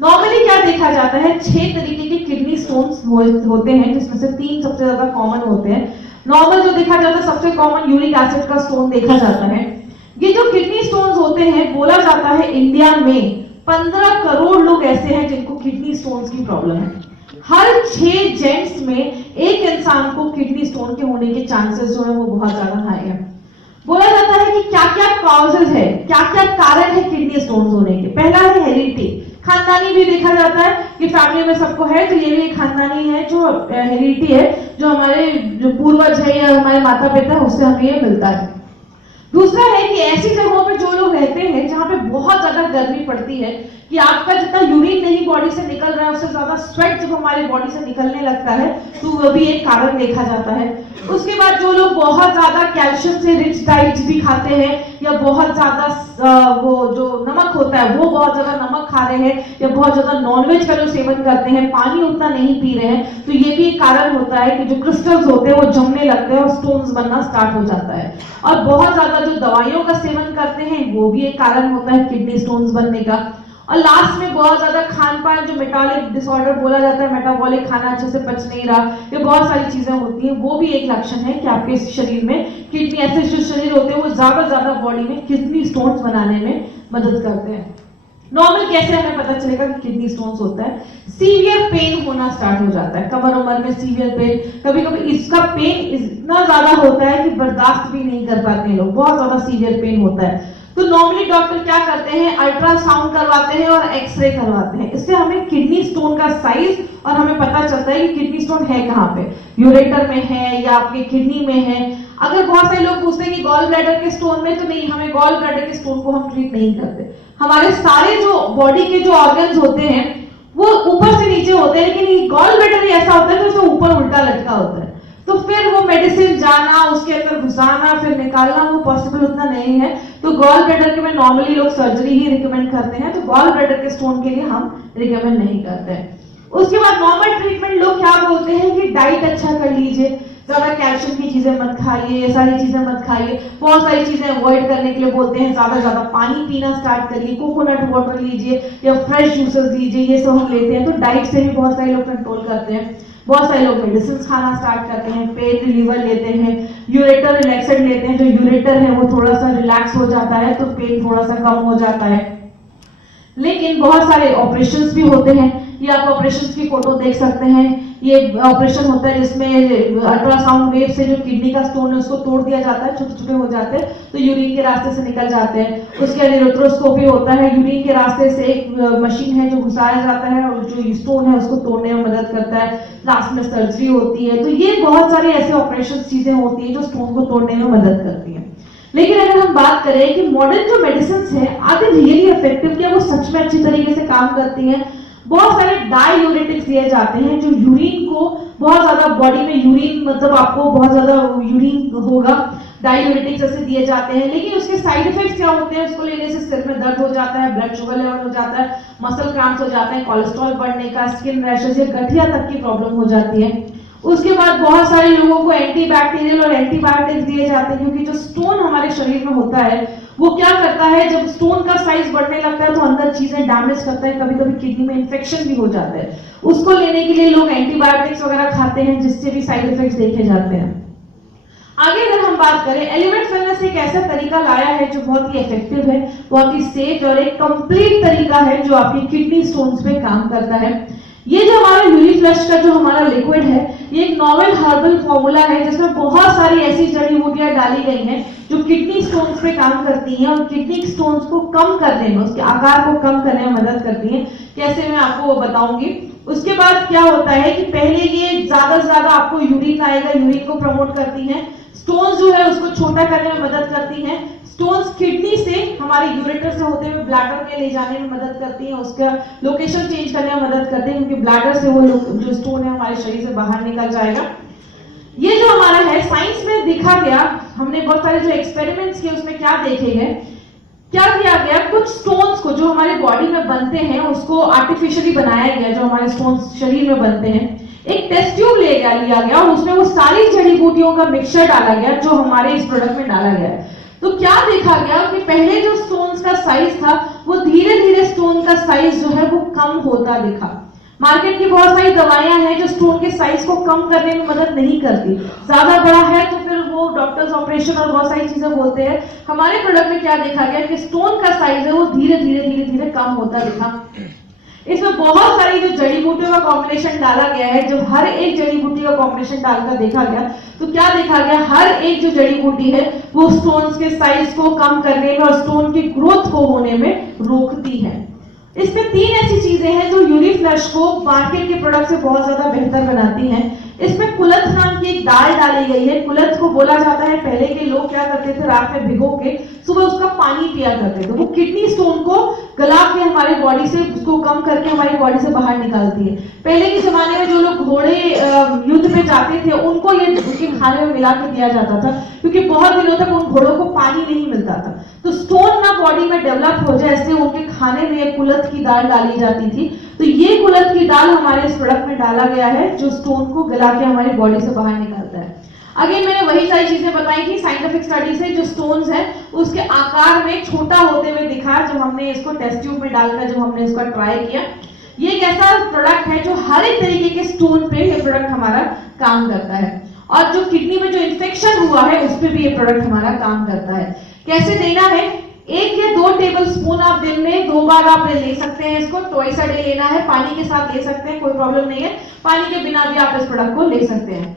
नॉर्मली क्या देखा जाता है 6 तरीके के किडनी स्टोन्स होते हैं जिसमें से 3 सबसे ज्यादा कॉमन होते हैं। नॉर्मल जो देखा जाता है सबसे कॉमन यूरिक एसिड का स्टोन देखा जाता है। ये जो किडनी स्टोन्स होते हैं बोला जाता है इंडिया में 15 करोड़ लोग ऐसे हैं जिनको किडनी स्टोन्स की प्रॉब्लम है। हर 6 जेंट्स में एक इंसान को किडनी स्टोन के होने के चांसेस जो है वो बहुत ज्यादा हाई है। बोला जाता है कि क्या क्या कॉजेज है, क्या क्या कारण है किडनी स्टोन होने के। पहला है हेरिडिटी, खानदानी भी देखा जाता है कि फैमिली में सबको है, तो ये भी एक खानदानी है जो हेरिडिटी है, जो हमारे जो पूर्वज है या हमारे माता पिता है उससे हमें ये मिलता है। दूसरा है कि ऐसी जगहों पे जो लोग रहते हैं जहां पे बहुत ज्यादा गर्मी पड़ती है कि आपका जितना यूरिन नहीं बॉडी से निकल रहा है उससे ज्यादा स्वेट जब हमारी बॉडी से निकलने लगता है तो वो भी एक कारण देखा जाता है। उसके बाद जो लोग बहुत ज्यादा कैल्शियम से रिच डाइट भी खाते हैं या बहुत ज्यादा वो जो नमक होता है वो बहुत ज्यादा नमक खा रहे हैं या बहुत ज्यादा नॉनवेज का जो सेवन करते हैं, पानी उतना नहीं पी रहे हैं, तो ये भी एक कारण होता है कि जो क्रिस्टल्स होते हैं वो जमने लगते हैं और स्टोन्स बनना स्टार्ट हो जाता है। और बहुत ज्यादा जो दवाइयों का सेवन करते हैं वो भी एक कारण होता है किडनी स्टोन्स बनने का। और लास्ट में बहुत ज्यादा खान पान जो मेटाबॉलिक डिसऑर्डर बोला जाता है, मेटाबॉलिक खाना अच्छे से पच नहीं रहा, ये बहुत सारी चीजें होती हैं, वो भी एक लक्षण है कि आपके शरीर में किडनी, ऐसे जो शरीर होते हैं वो ज्यादा बॉडी में किडनी स्टोन्स बनाने में मदद करते हैं। नॉर्मल कैसे हमें पता चलेगा कि किडनी स्टोन्स होता है? सीवियर पेन होना स्टार्ट हो जाता है, कमर उमर में सीवियर पेन, कभी कभी इसका पेन इतना ज्यादा होता है कि बर्दाश्त भी नहीं कर पाते हैं लोग, बहुत ज्यादा सीवियर पेन होता है। तो नॉर्मली डॉक्टर क्या करते हैं, अल्ट्रासाउंड करवाते हैं और एक्सरे करवाते हैं। इससे हमें किडनी स्टोन का साइज और हमें पता चलता है कि किडनी स्टोन है कहाँ पे, यूरेटर में है या आपके किडनी में है। अगर बहुत सारे लोग पूछते हैं कि गॉल ब्लैडर के स्टोन में, तो नहीं, हमें गॉल ब्लैडर के स्टोन को हम ट्रीट नहीं करते। हमारे सारे जो बॉडी के जो ऑर्गन्स होते हैं वो ऊपर से नीचे होते हैं, लेकिन गॉल ब्लैडर ही ऐसा होता है कि उसमें ऊपर उल्टा लटका होता है, तो फिर वो मेडिसिन जाना, उसके अंदर घुसाना, फिर निकालना वो पॉसिबल उतना नहीं है। तो गॉल ब्लैडर के में नॉर्मली लोग सर्जरी ही रिकमेंड करते हैं, तो गॉल ब्लैडर के स्टोन के लिए हम रिकमेंड नहीं करते हैं। उसके बाद नॉर्मल ट्रीटमेंट लोग क्या बोलते हैं कि डाइट अच्छा कर लीजिए, ज्यादा कैल्शियम की चीजें मत खाइए, ये सारी चीजें मत खाइए, बहुत सारी चीजें अवॉइड करने के लिए बोलते हैं, ज्यादा पानी पीना स्टार्ट करिए, कोकोनट वाटर लीजिए या फ्रेश जूसेस लीजिए, ये सब हम लेते हैं। तो डाइट से भी बहुत सारे लोग कंट्रोल करते हैं। बहुत सारे लोग मेडिसिन खाना स्टार्ट करते हैं, पेन रिलीवर लेते हैं, यूरेटर रिलैक्सेंट लेते हैं, जो यूरेटर है वो थोड़ा सा रिलैक्स हो जाता है तो पेन थोड़ा सा कम हो जाता है। लेकिन बहुत सारे ऑपरेशंस भी होते हैं, ये आप ऑपरेशंस की फोटो देख सकते हैं। ये ऑपरेशन होता है जिसमें अल्ट्रासाउंड वेव से जो किडनी का स्टोन है उसको तोड़ दिया जाता है, छोटे छोटे हो जाते हैं तो यूरिन के रास्ते से निकल जाते हैं। उसके बाद यूरेट्रोस्कोपी होता है, यूरिन के रास्ते से एक मशीन है जो घुसाया जाता है और जो स्टोन है उसको तोड़ने में मदद करता है। लास्ट में सर्जरी होती है। तो ये बहुत सारी ऐसे ऑपरेशन चीजें होती है जो स्टोन को तोड़ने में मदद करती है। लेकिन अगर हम बात करें कि मॉडर्न जो मेडिसिन है आर दे रियली इफेक्टिव, क्या वो सच में अच्छी तरीके से काम करती हैं? बहुत सारे डाययूरेटिक्स दिए जाते हैं जो यूरिन को बहुत ज्यादा बॉडी में यूरिन, मतलब आपको बहुत ज्यादा यूरिन होगा, डाययूरेटिक्स ऐसे दिए जाते हैं। लेकिन उसके साइड इफेक्ट्स क्या होते हैं? उसको लेने से सिर में दर्द हो जाता है, ब्लड शुगर लेवल हो जाता है, मसल क्रैम्प्स हो जाते हैं, कोलेस्ट्रॉल बढ़ने का, स्किन रैशेस या गठिया तक की प्रॉब्लम हो जाती है। उसके बाद बहुत सारे लोगों को एंटीबैक्टीरियल और एंटीबायोटिक्स दिए जाते हैं, क्योंकि जो स्टोन हमारे शरीर में होता है वो क्या करता है, जब स्टोन का साइज बढ़ने लगता है तो अंदर चीजें डैमेज करता है, कभी कभी किडनी में इन्फेक्शन भी हो जाता है। उसको लेने के लिए लोग एंटीबायोटिक्स वगैरह खाते हैं, जिससे भी साइड इफेक्ट्स देखे जाते हैं। आगे अगर हम बात करें, एलिमेंट वेलनेस एक ऐसा तरीका लाया है जो बहुत ही इफेक्टिव है, बहुत ही सेफ और एक कंप्लीट तरीका है जो आपकी किडनी स्टोन्स पे काम करता है। ये जो हमारा यूनिफ्लश का जो हमारा लिक्विड है, ये एक नॉवेल हर्बल फॉर्मूला है जिसमें बहुत सारी ऐसी जड़ी बूटियां डाली गई हैं जो किडनी स्टोन्स पे काम करती हैं और किडनी स्टोन्स को कम करने में, उसके आकार को कम करने में मदद करती हैं। कैसे मैं आपको वो बताऊंगी। उसके बाद क्या होता है कि पहले ये ज्यादा से ज्यादा आपको यूरिन आएगा, यूरिन को प्रमोट करती हैं। स्टोन्स जो है उसको छोटा करने में मदद करती हैं। स्टोन्स किडनी से हमारे यूरेटर से होते हुए ब्लैडर में ले जाने में मदद करती हैं, उसका लोकेशन चेंज करने में मदद करती हैं, क्योंकि ब्लैडर से वो जो स्टोन है हमारे शरीर से बाहर निकल जाएगा। ये जो हमारा है साइंस में देखा गया, हमने बहुत सारे जो एक्सपेरिमेंट्स किए उसमें क्या देखे गए, क्या किया गया, कुछ स्टोन्स को जो हमारे बॉडी में बनते हैं उसको आर्टिफिशियली बनाया गया, जो हमारे स्टोन्स शरीर में बनते हैं। एक टेस्ट ट्यूब लिया गया और उसमें वो सारी जड़ी बूटियों का मिक्सचर डाला गया जो हमारे इस प्रोडक्ट में डाला गया है। तो क्या देखा गया कि पहले जो स्टोन्स का साइज था वो धीरे धीरे स्टोन का साइज जो है वो कम होता दिखा। मार्केट की बहुत सारी दवाइयां हैं जो स्टोन के साइज को कम करने में मदद नहीं करती, ज्यादा बड़ा है तो फिर वो डॉक्टर्स ऑपरेशन और बहुत सारी चीजें बोलते हैं। हमारे प्रोडक्ट में क्या देखा गया कि स्टोन का साइज है वो धीरे धीरे कम होता दिखा। इसमें बहुत सारी जो जड़ी बूटियों का कॉम्बिनेशन डाला गया है, जो हर एक जड़ी बूटी का कॉम्बिनेशन डालकर देखा गया, तो क्या देखा गया, हर एक जो जड़ी बूटी है वो स्टोन्स के साइज को कम करने में और स्टोन की ग्रोथ को होने में रोकती है। इसमें 3 ऐसी चीजें हैं जो यूनिफ्लश को मार्केट के प्रोडक्ट से बहुत ज्यादा बेहतर बनाती हैं। इसमें कुलथ नाम की एक दाल डाली गई है। कुलथ को बोला जाता है, पहले के लोग क्या करते थे, रात में भिगो के सुबह उसका पानी पिया करते थे। वो किडनी स्टोन को गला के हमारे बॉडी से उसको कम करके हमारी बॉडी से बाहर निकालती है। पहले के जमाने में जो लोग घोड़े युद्ध पे जाते थे उनको ये उनके खाने में मिला के दिया जाता था, क्योंकि बहुत दिनों तक उन घोड़ों को पानी नहीं मिलता था। तो स्टोन ना बॉडी में डेवलप हो जाए इसलिए उनके खाने में एक कुलथ की दाल डाली जाती थी। तो ये कुलथ की दाल हमारे इस प्रोडक्ट में डाला गया है जो स्टोन को गला के हमारी बॉडी से बाहर निकालता है। आगे मैंने वही सारी चीजें बताई थी साइंटिफिक स्टडी से, जो स्टोन्स है उसके आकार में छोटा होते हुए दिखा जब हमने इसको टेस्ट ट्यूब में डालकर जब हमने इसका ट्राई किया। ये एक ऐसा प्रोडक्ट है जो हर एक तरीके के स्टोन पे ये प्रोडक्ट हमारा काम करता है, और जो किडनी में जो इन्फेक्शन हुआ है उस पर भी ये प्रोडक्ट हमारा काम करता है। कैसे देना है, 1 या 2 टेबल स्पून आप दिन में 2 बार आप ले सकते हैं। इसको ट्वाइस अ डे लेना है, पानी के साथ ले सकते हैं, कोई प्रॉब्लम नहीं है। पानी के बिना भी आप इस प्रोडक्ट को ले सकते हैं।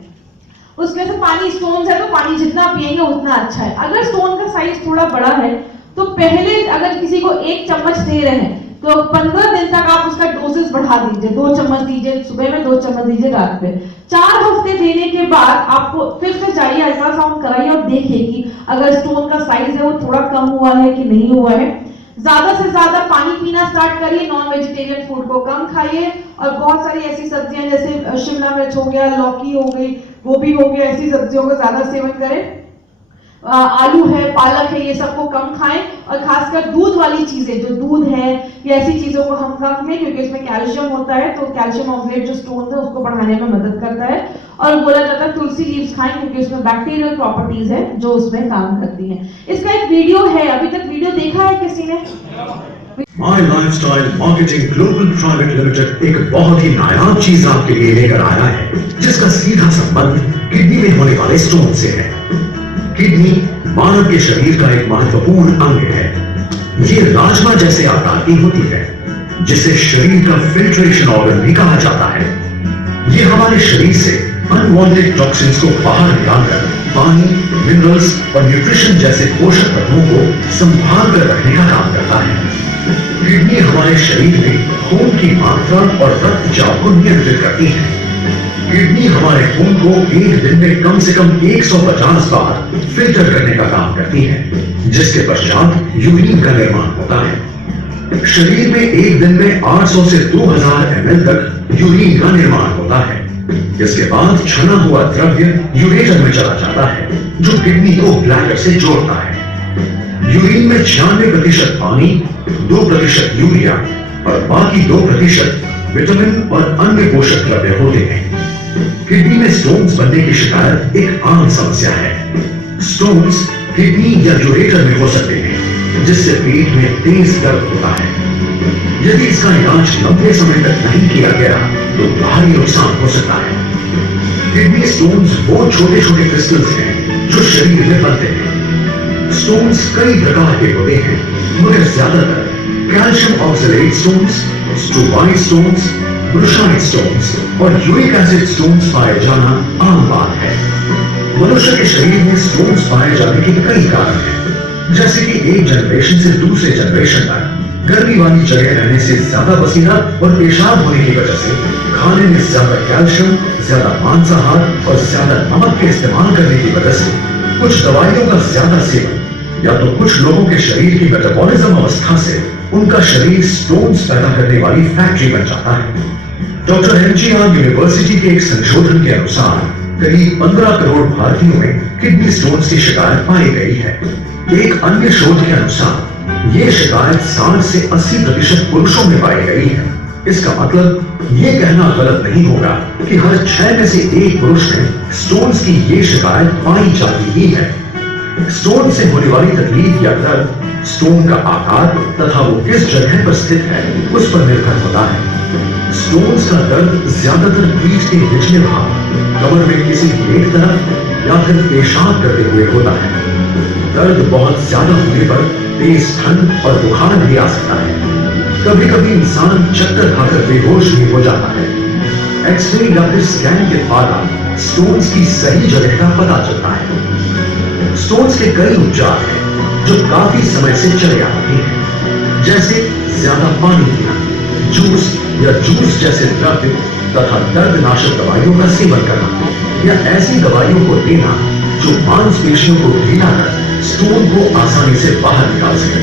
उसमें से पानी स्टोन्स है तो पानी जितना पिएंगे उतना अच्छा है। अगर स्टोन का साइज थोड़ा बड़ा है तो पहले अगर किसी को 1 चम्मच दे रहे हैं तो 15 दिन तक आप उसका डोसेस बढ़ा दीजिए। 2 चम्मच दीजिए सुबह में, 2 चम्मच दीजिए रात में। 4 हफ्ते देने के बाद आपको फिर से जाइए, अल्ट्रासाउंड कराइए और देखिए कि अगर स्टोन का साइज है वो थोड़ा कम हुआ है कि नहीं हुआ है। ज्यादा से ज्यादा पानी पीना स्टार्ट करिए, नॉन वेजिटेरियन फूड को कम खाइए, और बहुत सारी ऐसी सब्जियां जैसे शिमला मिर्च हो गया, लौकी हो गई, गोभी हो गया, ऐसी सब्जियों का ज्यादा सेवन करें। आलू है, पालक है, ये सबको कम खाएं, और खासकर दूध वाली चीजें, जो दूध है या ऐसी चीजों को हम कम खाएं, क्योंकि इसमें कैल्शियम होता है। तो कैल्शियम ऑक्सलेट जो स्टोन है उसको बढ़ाने में मदद करता है। और बोला जाता है तुलसी लीव्स खाएं क्योंकि उसमें बैक्टीरियल प्रॉपर्टीज है जो उसमें काम करती हैं। इसका एक वीडियो है, अभी तक वीडियो देखा है किसी ने? My lifestyle marketing global private limited एक बहुत ही नायाब चीज आपके लिए लेकर आया है, जिसका सीधा संबंध किडनी में होने वाले स्टोन से है। किडनी मानव के शरीर का एक महत्वपूर्ण अंग है। ये राजमा जैसे आकार की होती है, जिसे शरीर का फिल्ट्रेशन ऑर्गन भी कहा जाता है। ये हमारे शरीर से अनवांटेड टॉक्सिन्स को बाहर निकालकर पानी, मिनरल्स और न्यूट्रिशन जैसे पोषक तत्वों को संभाल कर रखने का काम करता है। किडनी हमारे शरीर में खून की मात्रा और रक्तचाप को नियंत्रित करती है। किडनी हमारे खून को एक दिन में कम से कम 150 बार फिल्टर करने का काम करती है, जिसके पश्चात यूरिन का निर्माण होता है। शरीर में एक दिन में 800 से 2000 ml तक यूरिन का निर्माण होता है। इसके बाद छना हुआ द्रव्य यूरेटर में चला जाता है, जो किडनी को ब्लैडर से जोड़ता है। यूरिन में 96% पानी, 2% यूरिया और बाकी 2% विटामिन और अन्य पोषक द्रव्य होते हैं। किडनी में स्टोन्स बनने की शिकायत एक आम समस्या है। स्टोन्स किडनी या यूरेटर में हो सकते हैं, जिससे पेट में तेज दर्द होता है। यदि इसका इलाज लंबे समय तक नहीं किया गया तो भारी नुकसान हो सकता है। किडनी स्टोन्स वो छोटे छोटे क्रिस्टल्स हैं जो शरीर में बनते हैं। स्टोन्स कई प्रकार के होते हैं, मगर ज्यादातर calcium oxalate stones, struvite stones, brushite stones और यूरिक एसिड स्टोन्स पाए जाना आम बात है। मनुष्य के शरीर में स्टोन्स पाए जाने के कई कारण हैं, जैसे कि एक जनरेशन से दूसरे जनरेशन तक गर्मी वाली जगह रहने से ज्यादा पसीना और पेशाब होने की वजह से, खाने में ज्यादा कैल्शियम, ज्यादा मांसाहार और ज्यादा नमक के इस्तेमाल करने की वजह से, कुछ दवाइयों का ज्यादा सेवन, या तो कुछ लोगों के शरीर की मेटाबॉलिज्म अवस्था से उनका शरीर स्टोन्स पैदा करने वाली फैक्ट्री बन जाता है। डॉक्टर एमजीआर यूनिवर्सिटी के एक संशोधन के अनुसार करीब 15 करोड़ भारतीयों में किडनी स्टोन्स की शिकायत पाई गई है। एक अन्य शोध के अनुसार ये शिकायत 60 से 80% पुरुषों में पाई गई है। इसका मतलब ये कहना गलत नहीं होगा कि हर 6 में से 1 पुरुष में स्टोन्स की ये शिकायत पाई जाती ही है। स्टोन से होने वाली तकलीफ या दर्द स्टोन का आकार तथा वो किस जगह पर स्थित है उस पर निर्भर होता है। स्टोन्स का दर्द ज्यादातर पीठ के निचले भाग, कमर में किसी एक तरफ या फिर पेशाब करते हुए होता है। दर्द बहुत ज्यादा होने पर तेज ठंड और बुखार भी आ सकता है। कभी कभी इंसान चक्कर खाकर बेहोश भी हो जाता है। एक्सरे या फिर स्कैन के द्वारा स्टोन्स की सही जगह का पता चलता है। स्टोन्स के कई उपचार हैं जो काफी समय से चले आ रहे हैं, जैसे ज्यादा पानी पीना, जूस या जूस जैसे द्रव्य तथा दर्दनाशक दवाइयों का सेवन करना, या ऐसी दवाइयों को लेना जो मांसपेशियों को ढीला कर स्टोन को आसानी से बाहर निकाल सके।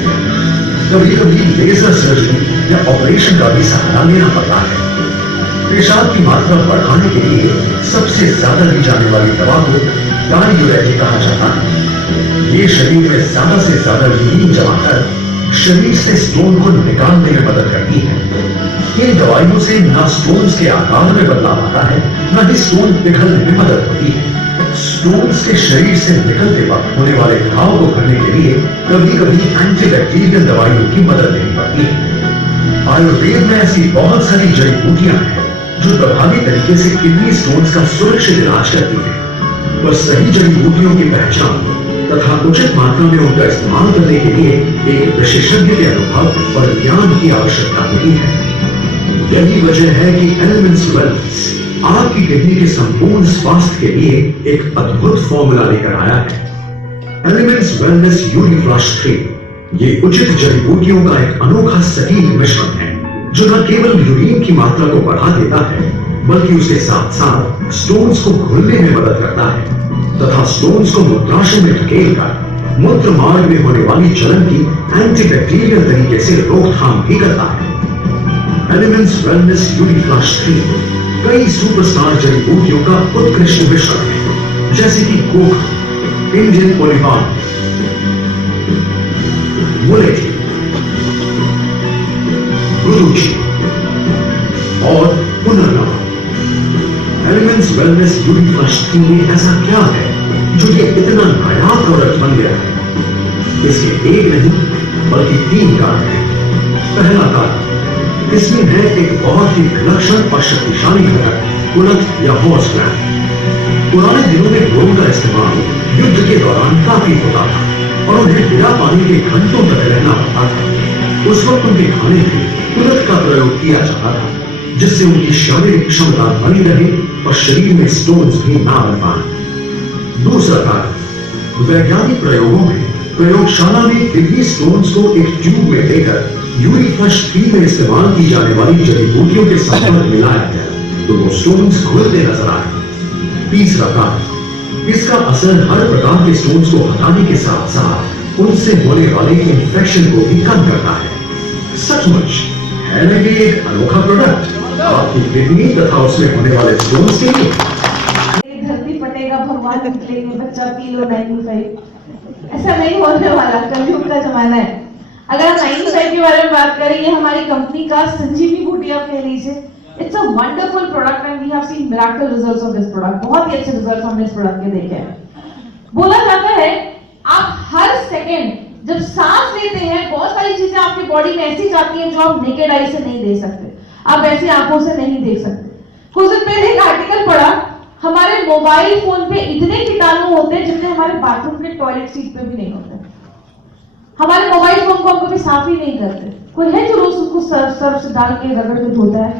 कभी कभी लेजर सर्जरी या ऑपरेशन का भी सहारा लेना पड़ता है। पेशाब की मात्रा बढ़ाने के लिए सबसे ज्यादा ली जाने वाली दवा को डायूरेटिक कहा जाता है। ये शरीर में ज्यादा से ज्यादा यूरिन जमा कर शरीर से स्टोन को निकालने में मदद करती है। इन दवाइयों से न स्टोन्स के आकार में बदलाव आता है, न ही स्टोन पिघलने में मदद होती है। स्टोन्स के शरीर से निकलते वक्त होने वाले घाव को भरने के लिए कभी कभी एंटीबैक्टीरियल दवाइयों की मदद लेनी पड़ती है। आयुर्वेद में ऐसी बहुत सारी जड़ी बूटियां हैं जो प्रभावी तरीके से किडनी स्टोन्स का सुरक्षित इलाज करती है। बस सही जड़ी बूटियों की पहचान तथा उचित मात्रा में उनका इस्तेमाल करने के लिए एक विशेषज्ञ के अनुभव और ज्ञान की आवश्यकता होती है। यही वजह है कि एलिमेंट्स वेलनेस आपकी किडनी के संपूर्ण स्वास्थ्य के लिए एक अद्भुत फॉर्मूला लेकर आया है। एलिमेंट्स वेलनेस यूरिफ्लश 3 ये उचित जड़ी बूटियों का एक अनोखा सटीक मिश्रण है जो न केवल यूरिन की मात्रा को बढ़ा देता है बल्कि उसके साथ साथ स्टोन्स को घुलने में मदद करता है तथा स्टोन्स को मूत्राशय में धकेलकर मूत्र मार्ग में होने वाली जलन की एंटीबैक्टीरियल तरीके से रोकथाम भी करता है। एलिमेंट्स वेलनेस यूरिफ्लश 3 कई सुपरस्टार जड़ी बूटियों का उत्कृष्ट मिश्रण है, जैसे कि कोका, इंडियन ओलिवान, मुलेठी, गुरुची और पुनर्नवा। एलिमेंट्स वेलनेस यूरिफ्लश 3 में ऐसा क्या है जो ये इतना नया प्रोडक्ट बन गया है? इसके एक नहीं बल्कि 3 कारण हैं। पहला कारण, इसमें है एक बहुत ही विलक्षण और शक्तिशाली घटक उड़द या हॉर्स ग्लैंड। पुराने दिनों में घोड़ों का इस्तेमाल युद्ध के दौरान काफी होता था और उन्हें बिना पानी के घंटों तक रहना पड़ता था। उस वक्त उनके खाने में उड़द का प्रयोग किया जाता था जिससे उनकी शारीरिक क्षमता बनी रहे और शरीर में स्टोन्स भी ना बन पाए। दूसरा कारण, वैज्ञानिक प्रयोगों में प्रयोगशाला में किडनी स्टोन्स को एक ट्यूब में लेकर यूरिफ्लश 3 में इस्तेमाल की जाने वाली जड़ी बूटियों के साथ मिलाया गया तो वो स्टोन्स घुलते नजर आए। तीसरा कारण, इसका असर हर प्रकार के स्टोन्स को हटाने के साथ साथ उनसे होने वाले इंफेक्शन को भी कम करता है। सचमुच है ना कि एक अनोखा प्रोडक्ट आपकी किडनी तथा उसमें होने वाले स्टोन्स के लिए। धरती फटेगा भगवान निकलेंगे बच्चा पी लो 95। ऐसा नहीं होने वाला, कलयुग का जमाना है। अगर हम 95 के बारे में बात करें, ये हमारी कंपनी का संजीवनी बूटिया पहले से it's a wonderful product and we have seen miracle results of this product. बहुत ही अच्छे रिजल्ट्स हमने इस प्रोडक्ट के देखे हैं। बोला जाता है आप हर सेकंड जब सांस लेते हैं बहुत सारी चीजें आपकी बॉडी में ऐसी जाती हैं जो आप नेकेड आई से नहीं देख सकते, आप ऐसी आंखों से नहीं देख सकते। कुछ दिन पहले एक आर्टिकल पढ़ा, हमारे मोबाइल फोन पे इतने कीटाणु होते हैं जितने हमारे बाथरूम के टॉयलेट सीट पे भी नहीं होते। हमारे मोबाइल फोन को हम कभी साफ ही नहीं करते। कोई है जो रोज उसको सर्फ से डाल के रगड़ के धोता है?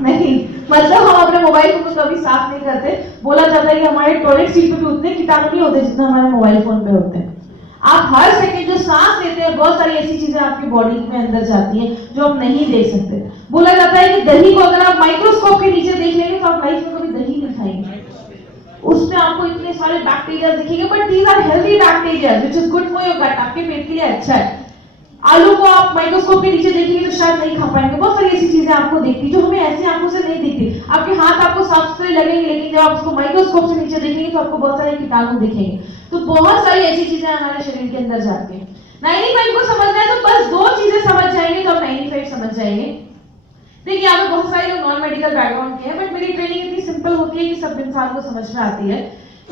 नहीं, मतलब हम अपने मोबाइल फोन को कभी साफ नहीं करते। बोला जाता है कि हमारे टॉयलेट सीट पे भी उतने कीटाणु नहीं होते जितना हमारे मोबाइल फोन पे होते हैं। आप हर सेकंड जो सांस लेते हैं, बहुत सारी ऐसी चीजें आपकी बॉडी में अंदर जाती हैं जो आप नहीं देख सकते। बोला जाता है कि दही को अगर आप माइक्रोस्कोप के नीचे देख लेंगे तो आप लाइफ में कभी दही नहीं खाएंगे, उसमें आपको इतने सारे बैक्टीरिया दिखेंगे, but these are healthy bacteria which is good for your gut, आपके पेट के लिए अच्छा है। आलू को आप माइक्रोस्कोप के नीचे देखेंगे तो शायद नहीं खा पाएंगे। बहुत सारी ऐसी चीजें आपको दिखती जो हमें ऐसी आंखों से नहीं दिखती। आपके हाथ आपको साफ सुथरे लगेंगे, लेकिन जब आप उसको माइक्रोस्कोप से नीचे देखेंगे तो आपको बहुत सारे कीटाणु दिखेंगे। तो बहुत सारी ऐसी चीजें हमारे शरीर के अंदर जाती हैं। 95 को समझना है तो बस 2 चीजें समझ जाएंगे तो आप 95 समझ जाएंगे। देखिए, यहाँ पे बहुत सारे लोग नॉन मेडिकल बैकग्राउंड के हैं, बट मेरी ट्रेनिंग इतनी सिंपल होती है कि सब इंसान को समझ में आती है।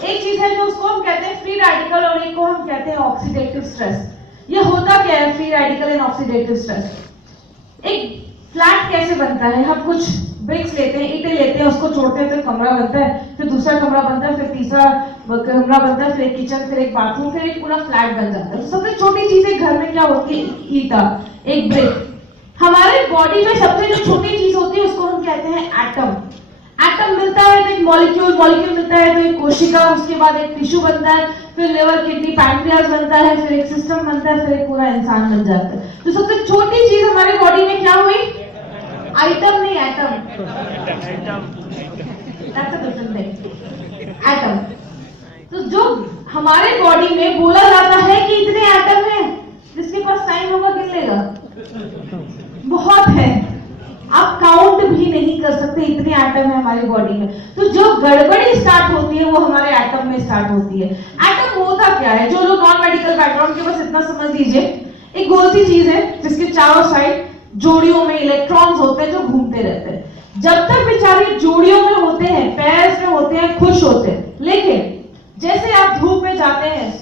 एक चीज है जो उसको हम कहते हैं फ्री रेडिकल, और एक को हम कहते हैं ऑक्सीडेटिव स्ट्रेस। ये होता क्या है free radical and oxidative stress? एक फ्लैट कैसे बनता है? हम कुछ ब्रिक्स लेते हैं, ईंटें लेते हैं, उसको जोड़ते हैं तो कमरा बनता है, फिर दूसरा कमरा बनता है, फिर तीसरा कमरा बनता है, फिर एक किचन, फिर एक बाथरूम, फिर एक पूरा फ्लैट बन जाता है। तो सबसे छोटी चीज एक घर में क्या होती है? ईंटा, एक ब्रिक। हमारे बॉडी में सबसे जो छोटी चीज होती है उसको हम कहते हैं एटम। एटम मिलता है तो एक मॉलिक्यूल मिलता है तो एक कोशिका, उसके बाद एक टिश्यू बनता है, फिर लिवर, किडनी, पैंक्रियास बनता है, फिर एक सिस्टम बनता है, फिर एक पूरा इंसान बन जाता है। तो सबसे छोटी चीज हमारे बॉडी में क्या हुई? आइटम नहीं, atom. That's a different thing, atom. तो जो हमारे बॉडी में बोला जाता है कि इतने एटम हैं, जिसके पास टाइम होगा गिन लेगा, बहुत है, आप काउंट भी नहीं कर सकते, इतने एटम है हमारी बॉडी में। तो जो गड़बड़ी स्टार्ट होती है वो हमारे एटम में स्टार्ट होती है। एटम होता क्या है? जो लोग नॉन मेडिकल बैकग्राउंड के, बस इतना समझ लीजिए, एक गोल सी चीज है जिसके चारों साइड जोड़ियों में इलेक्ट्रॉन्स होते हैं जो घूमते रहते हैं। जब तक बेचारे जोड़ियों में होते हैं, पेयर्स में होते हैं, खुश होते हैं, लेकिन जैसे आप धूप में जाते हैं,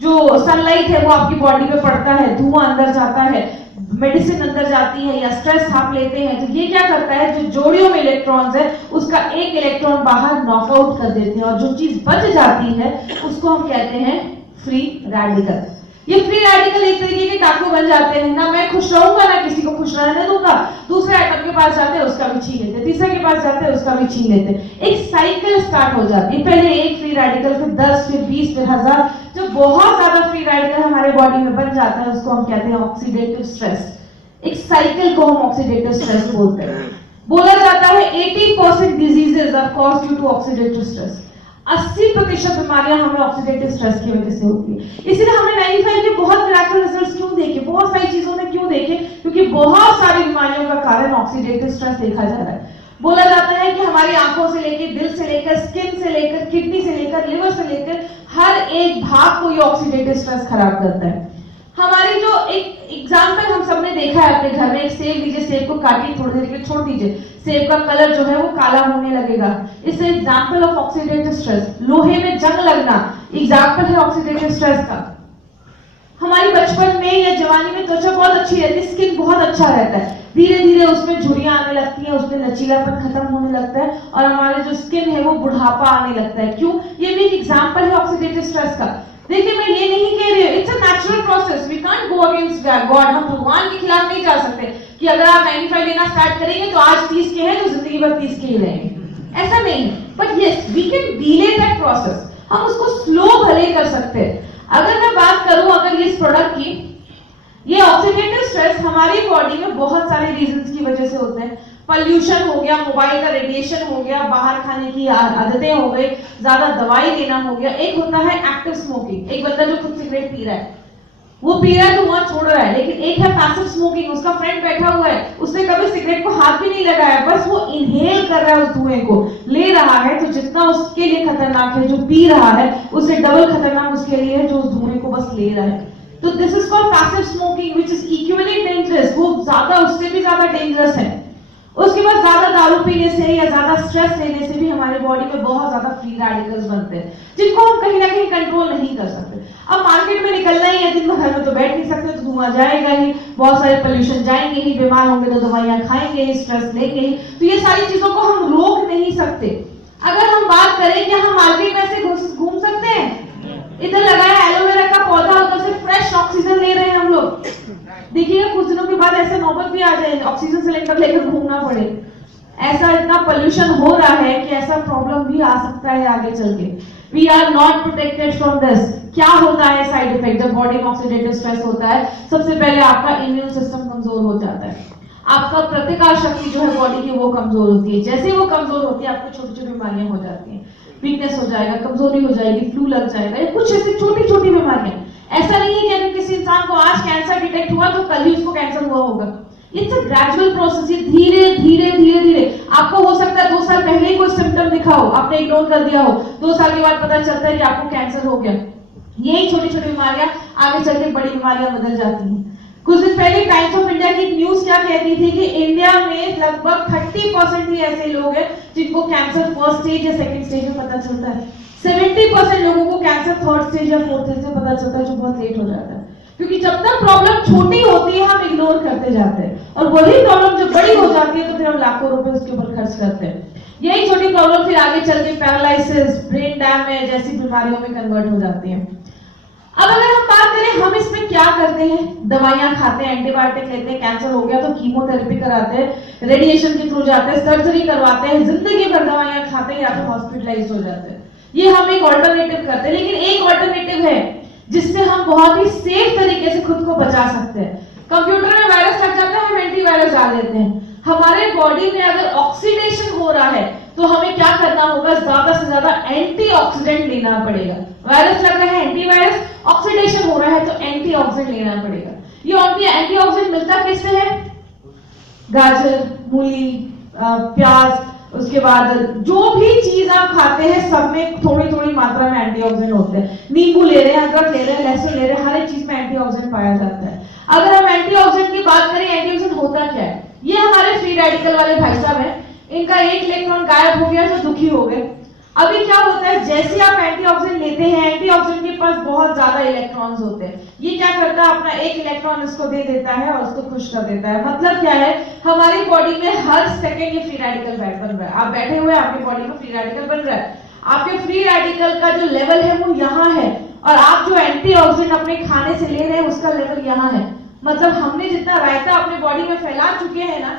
जो सनलाइट है वो आपकी बॉडी पे पड़ता है, धुआं अंदर जाता है, मेडिसिन अंदर जाती है, या स्ट्रेस आप लेते हैं, तो ये क्या करता है? जो जोड़ियों में इलेक्ट्रॉन्स है उसका एक इलेक्ट्रॉन बाहर नॉकआउट कर देते हैं, और जो चीज बच जाती है उसको हम कहते हैं फ्री रेडिकल। ये फ्री रेडिकल एक तरीके के डाकू बन जाते हैं, ना मैं खुश रहूंगा ना किसी को खुश रहने दूंगा। दूसरे एटम के पास जाते हैं उसका भी छीन लेते, तीसरे के पास जाते हैं उसका भी छीन लेते। एक साइकिल स्टार्ट हो जाती है, पहले एक फ्री रेडिकल, फिर 10, फिर 20, फिर 1000। जो बहुत ज्यादा फ्री रेडिकल हमारे बॉडी में बन जाता है उसको हम कहते हैं ऑक्सीडेटिव स्ट्रेस। एक साइकिल को हम ऑक्सीडेटिव स्ट्रेस बोलते हैं। बोला जाता है 80% diseases are caused due to oxidative stress. 80% बीमारियां हमें ऑक्सीडेटिव स्ट्रेस की वजह से होती है। इसीलिए हमने 95 के बहुत मिरेकल रिजल्ट्स क्यों देखे, बहुत सारी चीजों में क्यों देखे? क्योंकि बहुत सारी बीमारियों का कारण ऑक्सीडेटिव स्ट्रेस देखा जा रहा है। बोला जाता है कि हमारी आंखों से लेकर, दिल से लेकर, स्किन से लेकर, किडनी से लेकर, लिवर से लेकर, हर एक भाग को ये ऑक्सीडेटिव स्ट्रेस खराब करता है। हमारी जो एक एग्जाम्पल हम सबने देखा है अपने घर में, एक सेब लीजिए, सेब को काटिए, थोड़ी देर के लिए छोड़ दीजिए, सेब का कलर जो है वो काला होने लगेगा। इससे एग्जाम्पल ऑफ ऑक्सीडेटिव स्ट्रेस। लोहे में जंग लगना एग्जाम्पल है ऑक्सीडेटिव स्ट्रेस का। हमारी बचपन में या जवानी में त्वचा बहुत अच्छी रहती है, स्किन बहुत अच्छा रहता है, धीरे धीरे उसमें झुर्रियां आने लगती हैं, उसमें लचीलापन खत्म होने लगता है, और हमारे जो स्किन है वो बुढ़ापा आने लगता है। क्यों? ये भी एक एग्जाम्पल है ऑक्सीडेटिव स्ट्रेस का। देखिए, मैं ये नहीं कह रही हूँ, it's a natural process, we can't go against God. हम भगवान के खिलाफ नहीं जा सकते कि अगर आप 95 लेना स्टार्ट करेंगे तो आज 30 के हैं तो जिंदगी भर 30 के ही रहेंगे, ऐसा नहीं है। But yes, we can delay that process, हम उसको स्लो भले कर सकते हैं। अगर मैं बात करूं अगर इस प्रोडक्ट की, ये ऑक्सीडेटिव स्ट्रेस हमारी बॉडी में बहुत सारे रीजंस की वजह से होते हैं। पॉल्यूशन हो गया, मोबाइल का रेडिएशन हो गया, बाहर खाने की आदतें हो गई, ज्यादा दवाई लेना हो गया। एक होता है एक्टिव स्मोकिंग, एक बंदा जो खुद सिगरेट पी रहा है, वो पी रहा है तो वहां छोड़ रहा है। लेकिन एक है पैसिव स्मोकिंग, उसका फ्रेंड बैठा हुआ है, उसने कभी सिगरेट को हाथ भी नहीं लगाया, बस वो इनहेल कर रहा है, उस धुएं को ले रहा है। तो जितना उसके लिए खतरनाक है जो पी रहा है, उससे डबल खतरनाक उसके लिए है जो उस धुएं को बस ले रहा है। तो this is called passive smoking which is equivalent dangerous, वो ज्यादा, उससे भी ज्यादा डेंजरस है। उसके बाद ज्यादा दारू पीने से या ज्यादा स्ट्रेस लेने से भी हमारे बॉडी में बहुत ज्यादा फ्री रेडिकल्स बनते हैं, जिनको हम कहीं ना कहीं कंट्रोल नहीं कर सकते। अब मार्केट में निकलना ही है, दिन भर घर में तो बैठ नहीं सकते, तो धुआं जाएगा ही, बहुत सारे पोल्यूशन जाएंगे ही, बीमार होंगे तो दवाइयां खाएंगे ही, स्ट्रेस लेंगे ही। तो ये सारी चीजों को हम रोक नहीं सकते। अगर हम बात करें कि हम मार्केट में से घूम सकते हैं, इधर लगाया एलोवेरा का पौधा, उधर से फ्रेश ऑक्सीजन ले रहे हैं हम लोग, देखिएगा कुछ दिनों के बाद ऐसे नौबत भी आ जाए ऑक्सीजन सिलेंडर लेकर घूमना पड़े। ऐसा इतना पोल्यूशन हो रहा है कि ऐसा प्रॉब्लम भी आ सकता है आगे चल के। We are not protected from this. क्या होता है साइड इफेक्ट जब बॉडी में ऑक्सीडेटिव स्ट्रेस होता है? सबसे पहले आपका इम्यून सिस्टम कमजोर हो जाता है, आपका प्रतिकार शक्ति जो है बॉडी की वो कमजोर होती है। जैसे वो कमजोर होती है आपको छोटी छोटी बीमारियां हो जाती हैं, वीकनेस हो जाएगा, कमजोरी हो जाएगी, फ्लू लग जाएगा, या कुछ ऐसी छोटी छोटी बीमारियां। ऐसा नहीं है कि अगर किसी इंसान को आज कैंसर डिटेक्ट हुआ तो कल ही उसको कैंसर हुआ होगा। इट्स अ ग्रेजुअल प्रोसेस, ये धीरे धीरे धीरे धीरे। आपको हो सकता है 2 साल पहले ही कोई सिम्टम दिखा हो, आपने इग्नोर कर दिया हो, 2 साल के बाद पता चलता है कि आपको कैंसर हो गया। यही छोटी छोटी बीमारियां आगे चल के बड़ी बीमारियां बदल जाती हैं। कुछ दिन पहले टाइम्स ऑफ इंडिया की न्यूज क्या कहती थी कि इंडिया में लगभग 30% ही ऐसे लोग हैं जिनको कैंसर फर्स्ट स्टेज या सेकंड स्टेज में पता चलता है। 70% लोगों को कैंसर थर्ड स्टेज या फोर्थ स्टेज में पता चलता है, जो बहुत लेट हो जाता है। क्योंकि जब तक प्रॉब्लम छोटी होती है हम इग्नोर करते जाते हैं, और वही प्रॉब्लम जब बड़ी हो जाती है तो फिर हम लाखों रुपए उसके ऊपर खर्च करते हैं। यही छोटी प्रॉब्लम फिर आगे चल के पैरालिसिस, ब्रेन डैमेज जैसी बीमारियों में कन्वर्ट हो जाती है। अब अगर हम बात करें हम इसमें क्या करते हैं, दवाइयां खाते हैं, एंटीबायोटिक लेते हैं, कैंसर हो गया तो कीमोथेरेपी कराते हैं, रेडिएशन के थ्रू जाते हैं, सर्जरी करवाते हैं, जिंदगी भर दवाइयां खाते हैं या फिर हॉस्पिटलाइज हो जाते हैं। ये हम एक ऑल्टरनेटिव करते हैं। लेकिन एक ऑल्टरनेटिव है जिससे हम बहुत ही सेफ तरीके से खुद को बचा सकते हैं। कंप्यूटर में वायरस लग जाता है, हम एंटीवायरस डाल देते हैं। हमारे बॉडी में अगर ऑक्सीडेशन हो रहा है तो हमें क्या करना होगा, ज्यादा से ज्यादा एंटीऑक्सीडेंट लेना पड़ेगा। वायरस लग रहा है एंटीवायरस, ऑक्सीडेशन हो रहा है तो एंटीऑक्सीडेंट लेना पड़ेगा। ये एंटीऑक्सीडेंट मिलता किससे है? गाजर, मूली, प्याज, उसके बाद जो भी चीज आप खाते हैं सब में थोड़ी थोड़ी मात्रा में एंटीऑक्सीडेंट होते हैं। नींबू ले रहे हैं, अदरक ले रहे हैं, लहसुन ले रहे हैं, हर एक चीज में एंटीऑक्सीडेंट पाया जाता है। अगर हम एंटीऑक्सीडेंट की बात करें, एंटीऑक्सीडेंट होता क्या है? ये हमारे फ्री रेडिकल वाले भाई साहब हैं, इनका एक इलेक्ट्रॉन गायब हो गया तो दुखी हो गए। अभी क्या होता है, जैसे आप एंटीऑक्सीडेंट लेते हैं, एंटीऑक्सीडेंट के पास बहुत ज्यादा इलेक्ट्रॉन्स होते हैं। ये क्या करता है, अपना एक इलेक्ट्रॉन इसको दे देता है और उसको खुश कर देता है। मतलब क्या है, हमारी बॉडी में हर सेकेंड ये फ्री रेडिकल बन रहा है। आप बैठे हुए आपकी बॉडी में फ्री रेडिकल बन रहा है, आपके फ्री रेडिकल का जो लेवल है वो यहाँ है, और आप जो एंटीऑक्सीडेंट अपने खाने से ले रहे हैं उसका लेवल यहाँ है। मतलब हमने जितना रायता अपने बॉडी में फैला चुके हैं ना,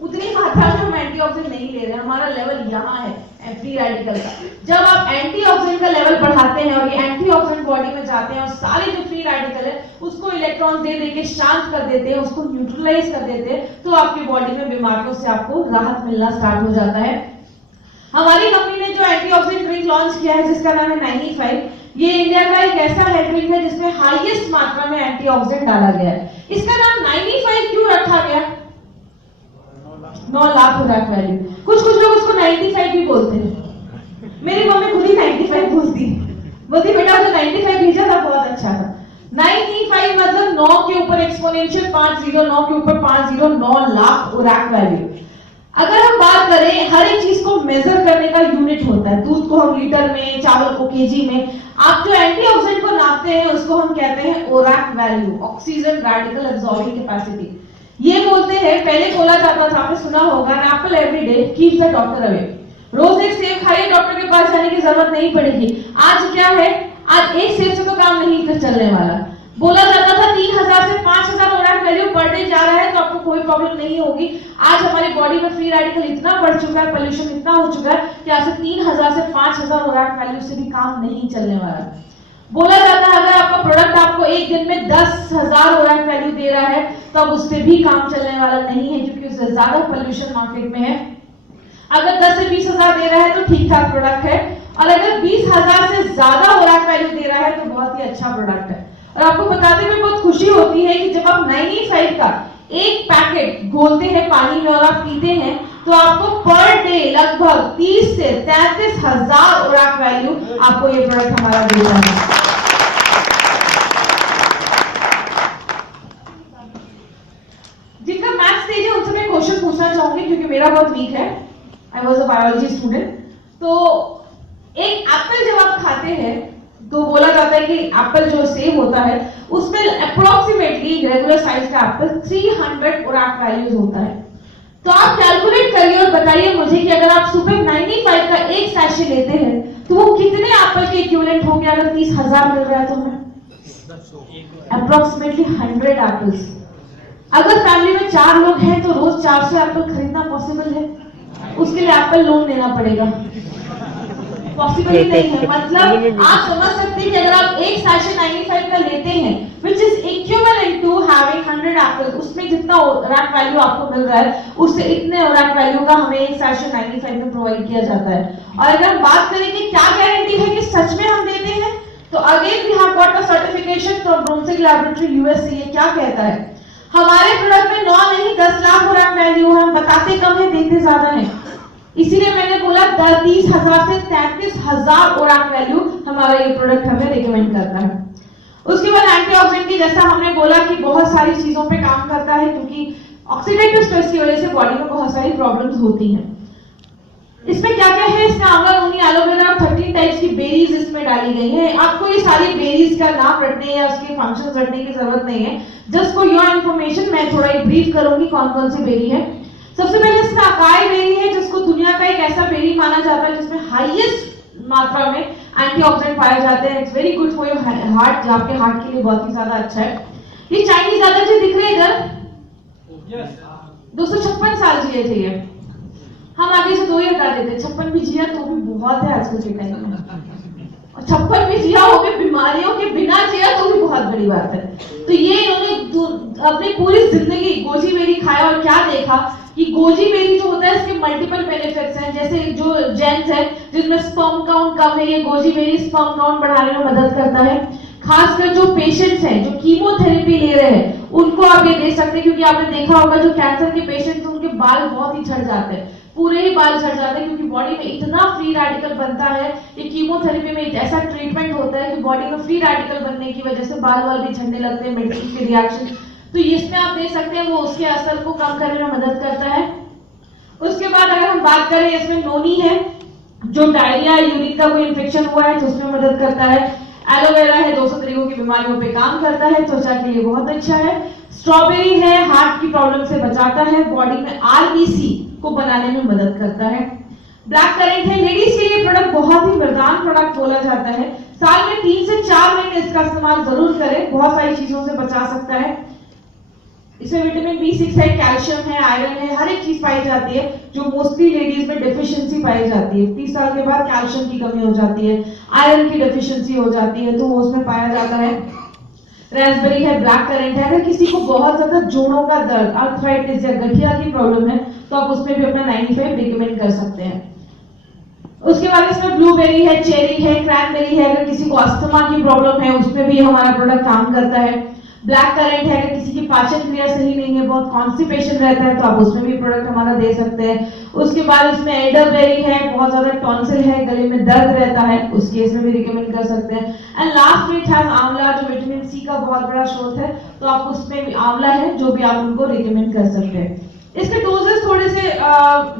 उतनी मात्रा में हम एंटीऑक्सीडेंट नहीं ले रहे, हमारा लेवल यहाँ है फ्री रेडिकल का। जब आप एंटीऑक्सीडेंट का लेवल बढ़ाते हैं और ये एंटीऑक्सीडेंट बॉडी में जाते हैं और सारे जो फ्री रेडिकल है उसको इलेक्ट्रॉन दे देके शांत कर देते हैं, उसको न्यूट्रलाइज कर देते हैं, तो आपकी बॉडी में बीमारियों से आपको राहत मिलना स्टार्ट हो जाता है। हमारी कंपनी ने जो एंटीऑक्सीडेंट ड्रिंक लॉन्च किया है जिसका नाम है 95, ये इंडिया का एक ऐसा हेल्थ ड्रिंक है जिसमें हाईएस्ट मात्रा में एंटीऑक्सीडेंट डाला गया है। इसका नाम 95 क्यों रखा गया? 9 लाख खुराक वैल्यू। कुछ लोग उसको 95 भी बोलते हैं। मेरी मम्मी खुद ही 95 बोलती बेटा तो 95 भेजा था, बहुत अच्छा था। 95 मतलब 9 के ऊपर एक्सपोनेंशियल 50, 9 के ऊपर 50, 9 लाख खुराक वैल्यू। अगर हम बात करें, हर एक चीज को मेजर करने का यूनिट होता है। दूध को हम लीटर में, चावल को केजी में। आप जो एंटीऑक्सीडेंट को नापते हैं उसको हम कहते हैं ORAC value, oxygen radical absorbing capacity. ये बोलते हैं, पहले बोला जाता था, आपने सुना होगा, an apple every day keeps the doctor away. रोज एक सेब खाइए, डॉक्टर के पास जाने की जरूरत नहीं पड़ेगी। आज क्या है, आज एक सेब से तो काम नहीं फिर चलने वाला। बोला जाता था 3000 से 5000 ओरैक वैल्यू पर डे जा रहा है तो आपको कोई प्रॉब्लम नहीं होगी। आज हमारी बॉडी में फ्री रेडिकल इतना बढ़ चुका है, पोल्यूशन इतना हो चुका है कि आज से 3000 से 5000 ओरैक वैल्यू से भी काम नहीं चलने वाला। बोला जाता है अगर आपका प्रोडक्ट आपको एक दिन में 10,000 ओरैक वैल्यू दे रहा है तो अब उससे भी काम चलने वाला नहीं है, क्योंकि उससे ज्यादा पोल्यूशन मार्केट में है। अगर 10 से 20,000 दे रहा है तो ठीक ठाक प्रोडक्ट है, और अगर 20,000 से ज्यादा ओरैक वैल्यू दे रहा है तो बहुत ही अच्छा प्रोडक्ट है। और आपको बताते हुए बहुत खुशी होती है कि जब आप 95 का एक पैकेट घोलते हैं पानी में और आप पीते हैं तो आपको पर डे लगभग 30 से 33,000 ओरैक वैल्यू आपको ये प्रोडक्ट हमारा देता है। जिनका मैथ्स तेज है उनसे मैं क्वेश्चन पूछना चाहूंगी क्योंकि मेरा बहुत वीक है। I was a biology student. तो एक एप्पल जब आप खाते हैं तो बोला जाता है कि एप्पल जो सेब होता है उसमें अप्रोक्सीमेटली रेगुलर साइज का एप्पल 300 ओरैक वैल्यूज होता है। तो आप कैलकुलेट करिए और बताइए मुझे कि अगर आप सुपर 95 का एक सैशे लेते हैं तो वो कितने एप्पल के इक्विवेलेंट होंगे। अगर 30,000 मिल रहा है तो हमें अप्रोक्सीमेटली 100 एप्पल्स। अगर फैमिली में 4 लोग हैं तो रोज 400 एप्पल खरीदना पॉसिबल है? उसके लिए एप्पल लोन लेना पड़ेगा, पॉसिबल ही नहीं है। मतलब आप समझ सकते हैं कि अगर आप एक सैशे 95 का लेते हैं which is equivalent to having 100 apple, उसमें जितना रैक वैल्यू आपको मिल रहा है उससे इतने रैक वैल्यू का हमें एक सैशे 95 में प्रोवाइड किया जाता है। और अगर हम बात करें कि क्या गारंटी है कि सच में हम देते हैं, तो again we have got a certification from Brunswick laboratory USA. ये क्या कहता है? हमारे प्रोडक्ट में 9 नहीं 10 लाख रैक वैल्यू है, हम बताते कम है देते ज्यादा है। इसीलिए मैंने बोला 30,000 से 33,000 ओरैक वैल्यू हमारा ये प्रोडक्ट हमें रिकमेंड करता है। उसके बाद एंटीऑक्सीडेंट की, जैसा हमने बोला कि बहुत सारी चीजों पे काम करता है, क्योंकि ऑक्सीडेटिव स्ट्रेस की वजह से बॉडी में बहुत सारी प्रॉब्लम्स होती हैं। इसमें क्या क्या है? इसमें आंवला, नोनी, एलोवेरा, 13 टाइप्स की बेरीज इसमें डाली गई है। आपको ये सारी बेरीज का नाम रटने या उसके फंक्शंस रटने की जरूरत नहीं है, जस्ट फॉर योर इंफॉर्मेशन मैं थोड़ा ब्रीफ करूंगी कौन कौन सी बेरी है। सबसे पहले इसमें अकाई बेरी है, जिसको दुनिया का एक ऐसा बेरी माना जाता है जिसमें हाईएस्ट मात्रा में एंटीऑक्सीडेंट पाए जाते हैं। It's very good for your heart, आपके हार्ट के लिए बहुत ही ज्यादा अच्छा है। ये चाइनीज दादा जी दिख रहे हैं इधर, 256 साल जिए थे ये। हम आगे से 2 ही हटा देते, 56 भी जिया तो भी बहुत है आजकल के टाइम में, और 56 भी जिया हो गए बीमारियों के बिना जिया तो भी बहुत बड़ी बात है। तो ये इन्होंने अपनी पूरी जिंदगी गोजी बेरी खाया और क्या देखा कि गोजी बेरी जो होता है इसके मल्टीपल बेनिफिट्स हैं। जैसे जो जेंट्स है जिनमें स्पर्म काउंट कम है, ये गोजी बेरी स्पर्म काउंट बढ़ाने में मदद करता है। खासकर जो पेशेंट्स हैं जो कीमोथेरेपी ले रहे हैं उनको आप ये दे सकते हैं, क्योंकि आपने देखा होगा जो कैंसर के पेशेंट्स उनके बाल बहुत ही झड़ जाते हैं, पूरे ही बाल झड़ जाते हैं, क्योंकि बॉडी में इतना फ्री रेडिकल बनता है। ये कीमोथेरेपी में एक ऐसा ट्रीटमेंट होता है कि बॉडी में फ्री रेडिकल बनने की वजह से बाल वाल भी झड़ने लगते हैं, मेडिसिन के रिएक्शन। तो इसमें आप देख सकते हैं वो उसके असर को कम करने में मदद करता है। उसके बाद अगर हम बात करें, इसमें नोनी है, जो डायरिया यूरिन का कोई इन्फेक्शन हुआ है तो उसमें मदद करता है। एलोवेरा है, 200 तरीकों की बीमारियों पे काम करता है, त्वचा के लिए बहुत अच्छा है। स्ट्रॉबेरी है, हार्ट की प्रॉब्लम से बचाता है, बॉडी में आरबीसी को बनाने में मदद करता है। ब्लैक करेंट है, लेडीज के लिए प्रोडक्ट बहुत ही वरदान प्रोडक्ट बोला जाता है। साल में 3 से 4 महीने इसका इस्तेमाल जरूर करें, बहुत सारी चीजों से बचा सकता है। इसमें विटामिन B6 है, कैल्शियम है, आयरन है, हर एक चीज पाई जाती है जो मोस्टली लेडीज में डेफिशिएंसी पाई जाती है। 30 साल के बाद कैल्शियम की कमी हो जाती है, आयरन की डेफिशिएंसी हो जाती है, तो वो उसमें पाया जाता है। रास्पबेरी है, ब्लैक करेंट है। अगर किसी को बहुत ज्यादा जोड़ों का दर्द, आर्थराइटिस या गठिया की प्रॉब्लम है तो आप उसमें भी अपना 95 रिकमेंड कर सकते हैं। उसके बाद इसमें ब्लूबेरी है, चेरी है, क्रैनबेरी है, अगर किसी को अस्थमा की प्रॉब्लम है उसमें भी हमारा प्रोडक्ट काम करता है। ब्लैक करेंट है, अगर किसी की पाचन क्रिया सही नहीं है, बहुत कॉन्स्टिपेशन रहता है, तो आप उसमें भी प्रोडक्ट हमारा दे सकते हैं। उसके बाद इसमें एल्डरबेरी है, बहुत ज्यादा टॉन्सिल है, गले में दर्द रहता है, उस केस में भी रिकमेंड कर सकते हैं। एंड लास्ट में है आंवला, जो विटामिन सी का बहुत बड़ा स्रोत है, तो आप उसमें भी आंवला है जो भी आप उनको रिकमेंड कर सकते हैं। इसके डोजेस थोड़े से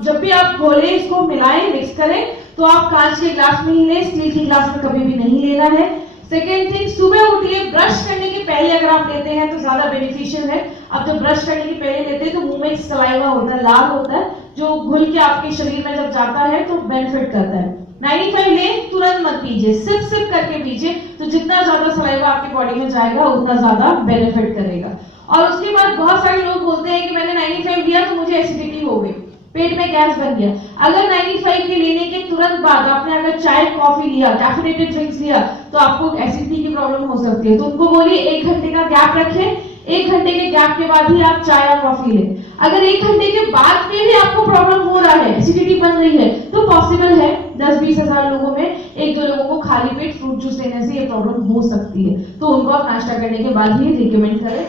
जब भी आप घोलें, इसको मिलाएं, मिक्स करें, तो आप कांच के ग्लास में ही लें, स्टील के ग्लास में कभी भी नहीं लेना है। सेकेंड थिंग, सुबह उठिए, ब्रश करने के पहले अगर आप लेते हैं तो ज्यादा बेनिफिशियल है। आप जब ब्रश करने के पहले लेते हैं तो मुंह में एक सलाइवा होता है, लाल होता है, जो घुल के आपके शरीर में जब जाता है तो बेनिफिट करता है। 95 लें, तुरंत मत पीजिए, सिप सिप करके पीजिए, तो जितना ज्यादा सलाइवा आपकी बॉडी में जाएगा उतना ज्यादा बेनिफिट करेगा। और उसके बाद बहुत सारे लोग बोलते हैं कि मैंने 95 लिया तो मुझे एसिडिटी हो गई, पेट में गैस बन गया। अगर 95 के लेने के तुरंत बाद आपने अगर चाय कॉफी लिया, कैफिनेटेड ड्रिंक्स लिया, तो आपको एसिडिटी की प्रॉब्लम हो सकती है। तो उनको बोलिए 1 घंटे का गैप रखें, 1 घंटे के गैप के बाद ही आप चाय या कॉफी लें। अगर 1 घंटे के बाद में भी आपको प्रॉब्लम हो रहा है, एसिडिटी बन रही है, तो पॉसिबल है 10-20 हजार लोगों में 1-2 लोगों को खाली पेट फ्रूट जूस लेने से ये प्रॉब्लम हो सकती है। तो उनको आप नाश्ता करने के बाद ही रिकमेंड करें।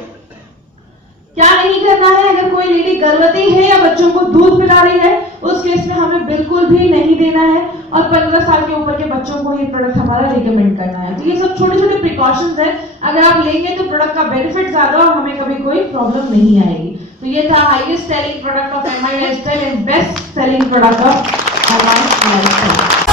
क्या नहीं करना है, अगर कोई लेडी गर्भवती है या बच्चों को दूध पिला रही है, उस केस में हमें बिल्कुल भी नहीं देना है, और 15 साल के ऊपर के बच्चों को ये प्रोडक्ट हमारा रिकमेंड करना है। तो ये सब छोटे छोटे प्रिकॉशंस है, अगर आप लेंगे तो प्रोडक्ट का बेनिफिट ज्यादा और हमें कभी कोई प्रॉब्लम नहीं आएगी। तो ये था highest selling product of MI lifestyle and best selling product of MI lifestyle.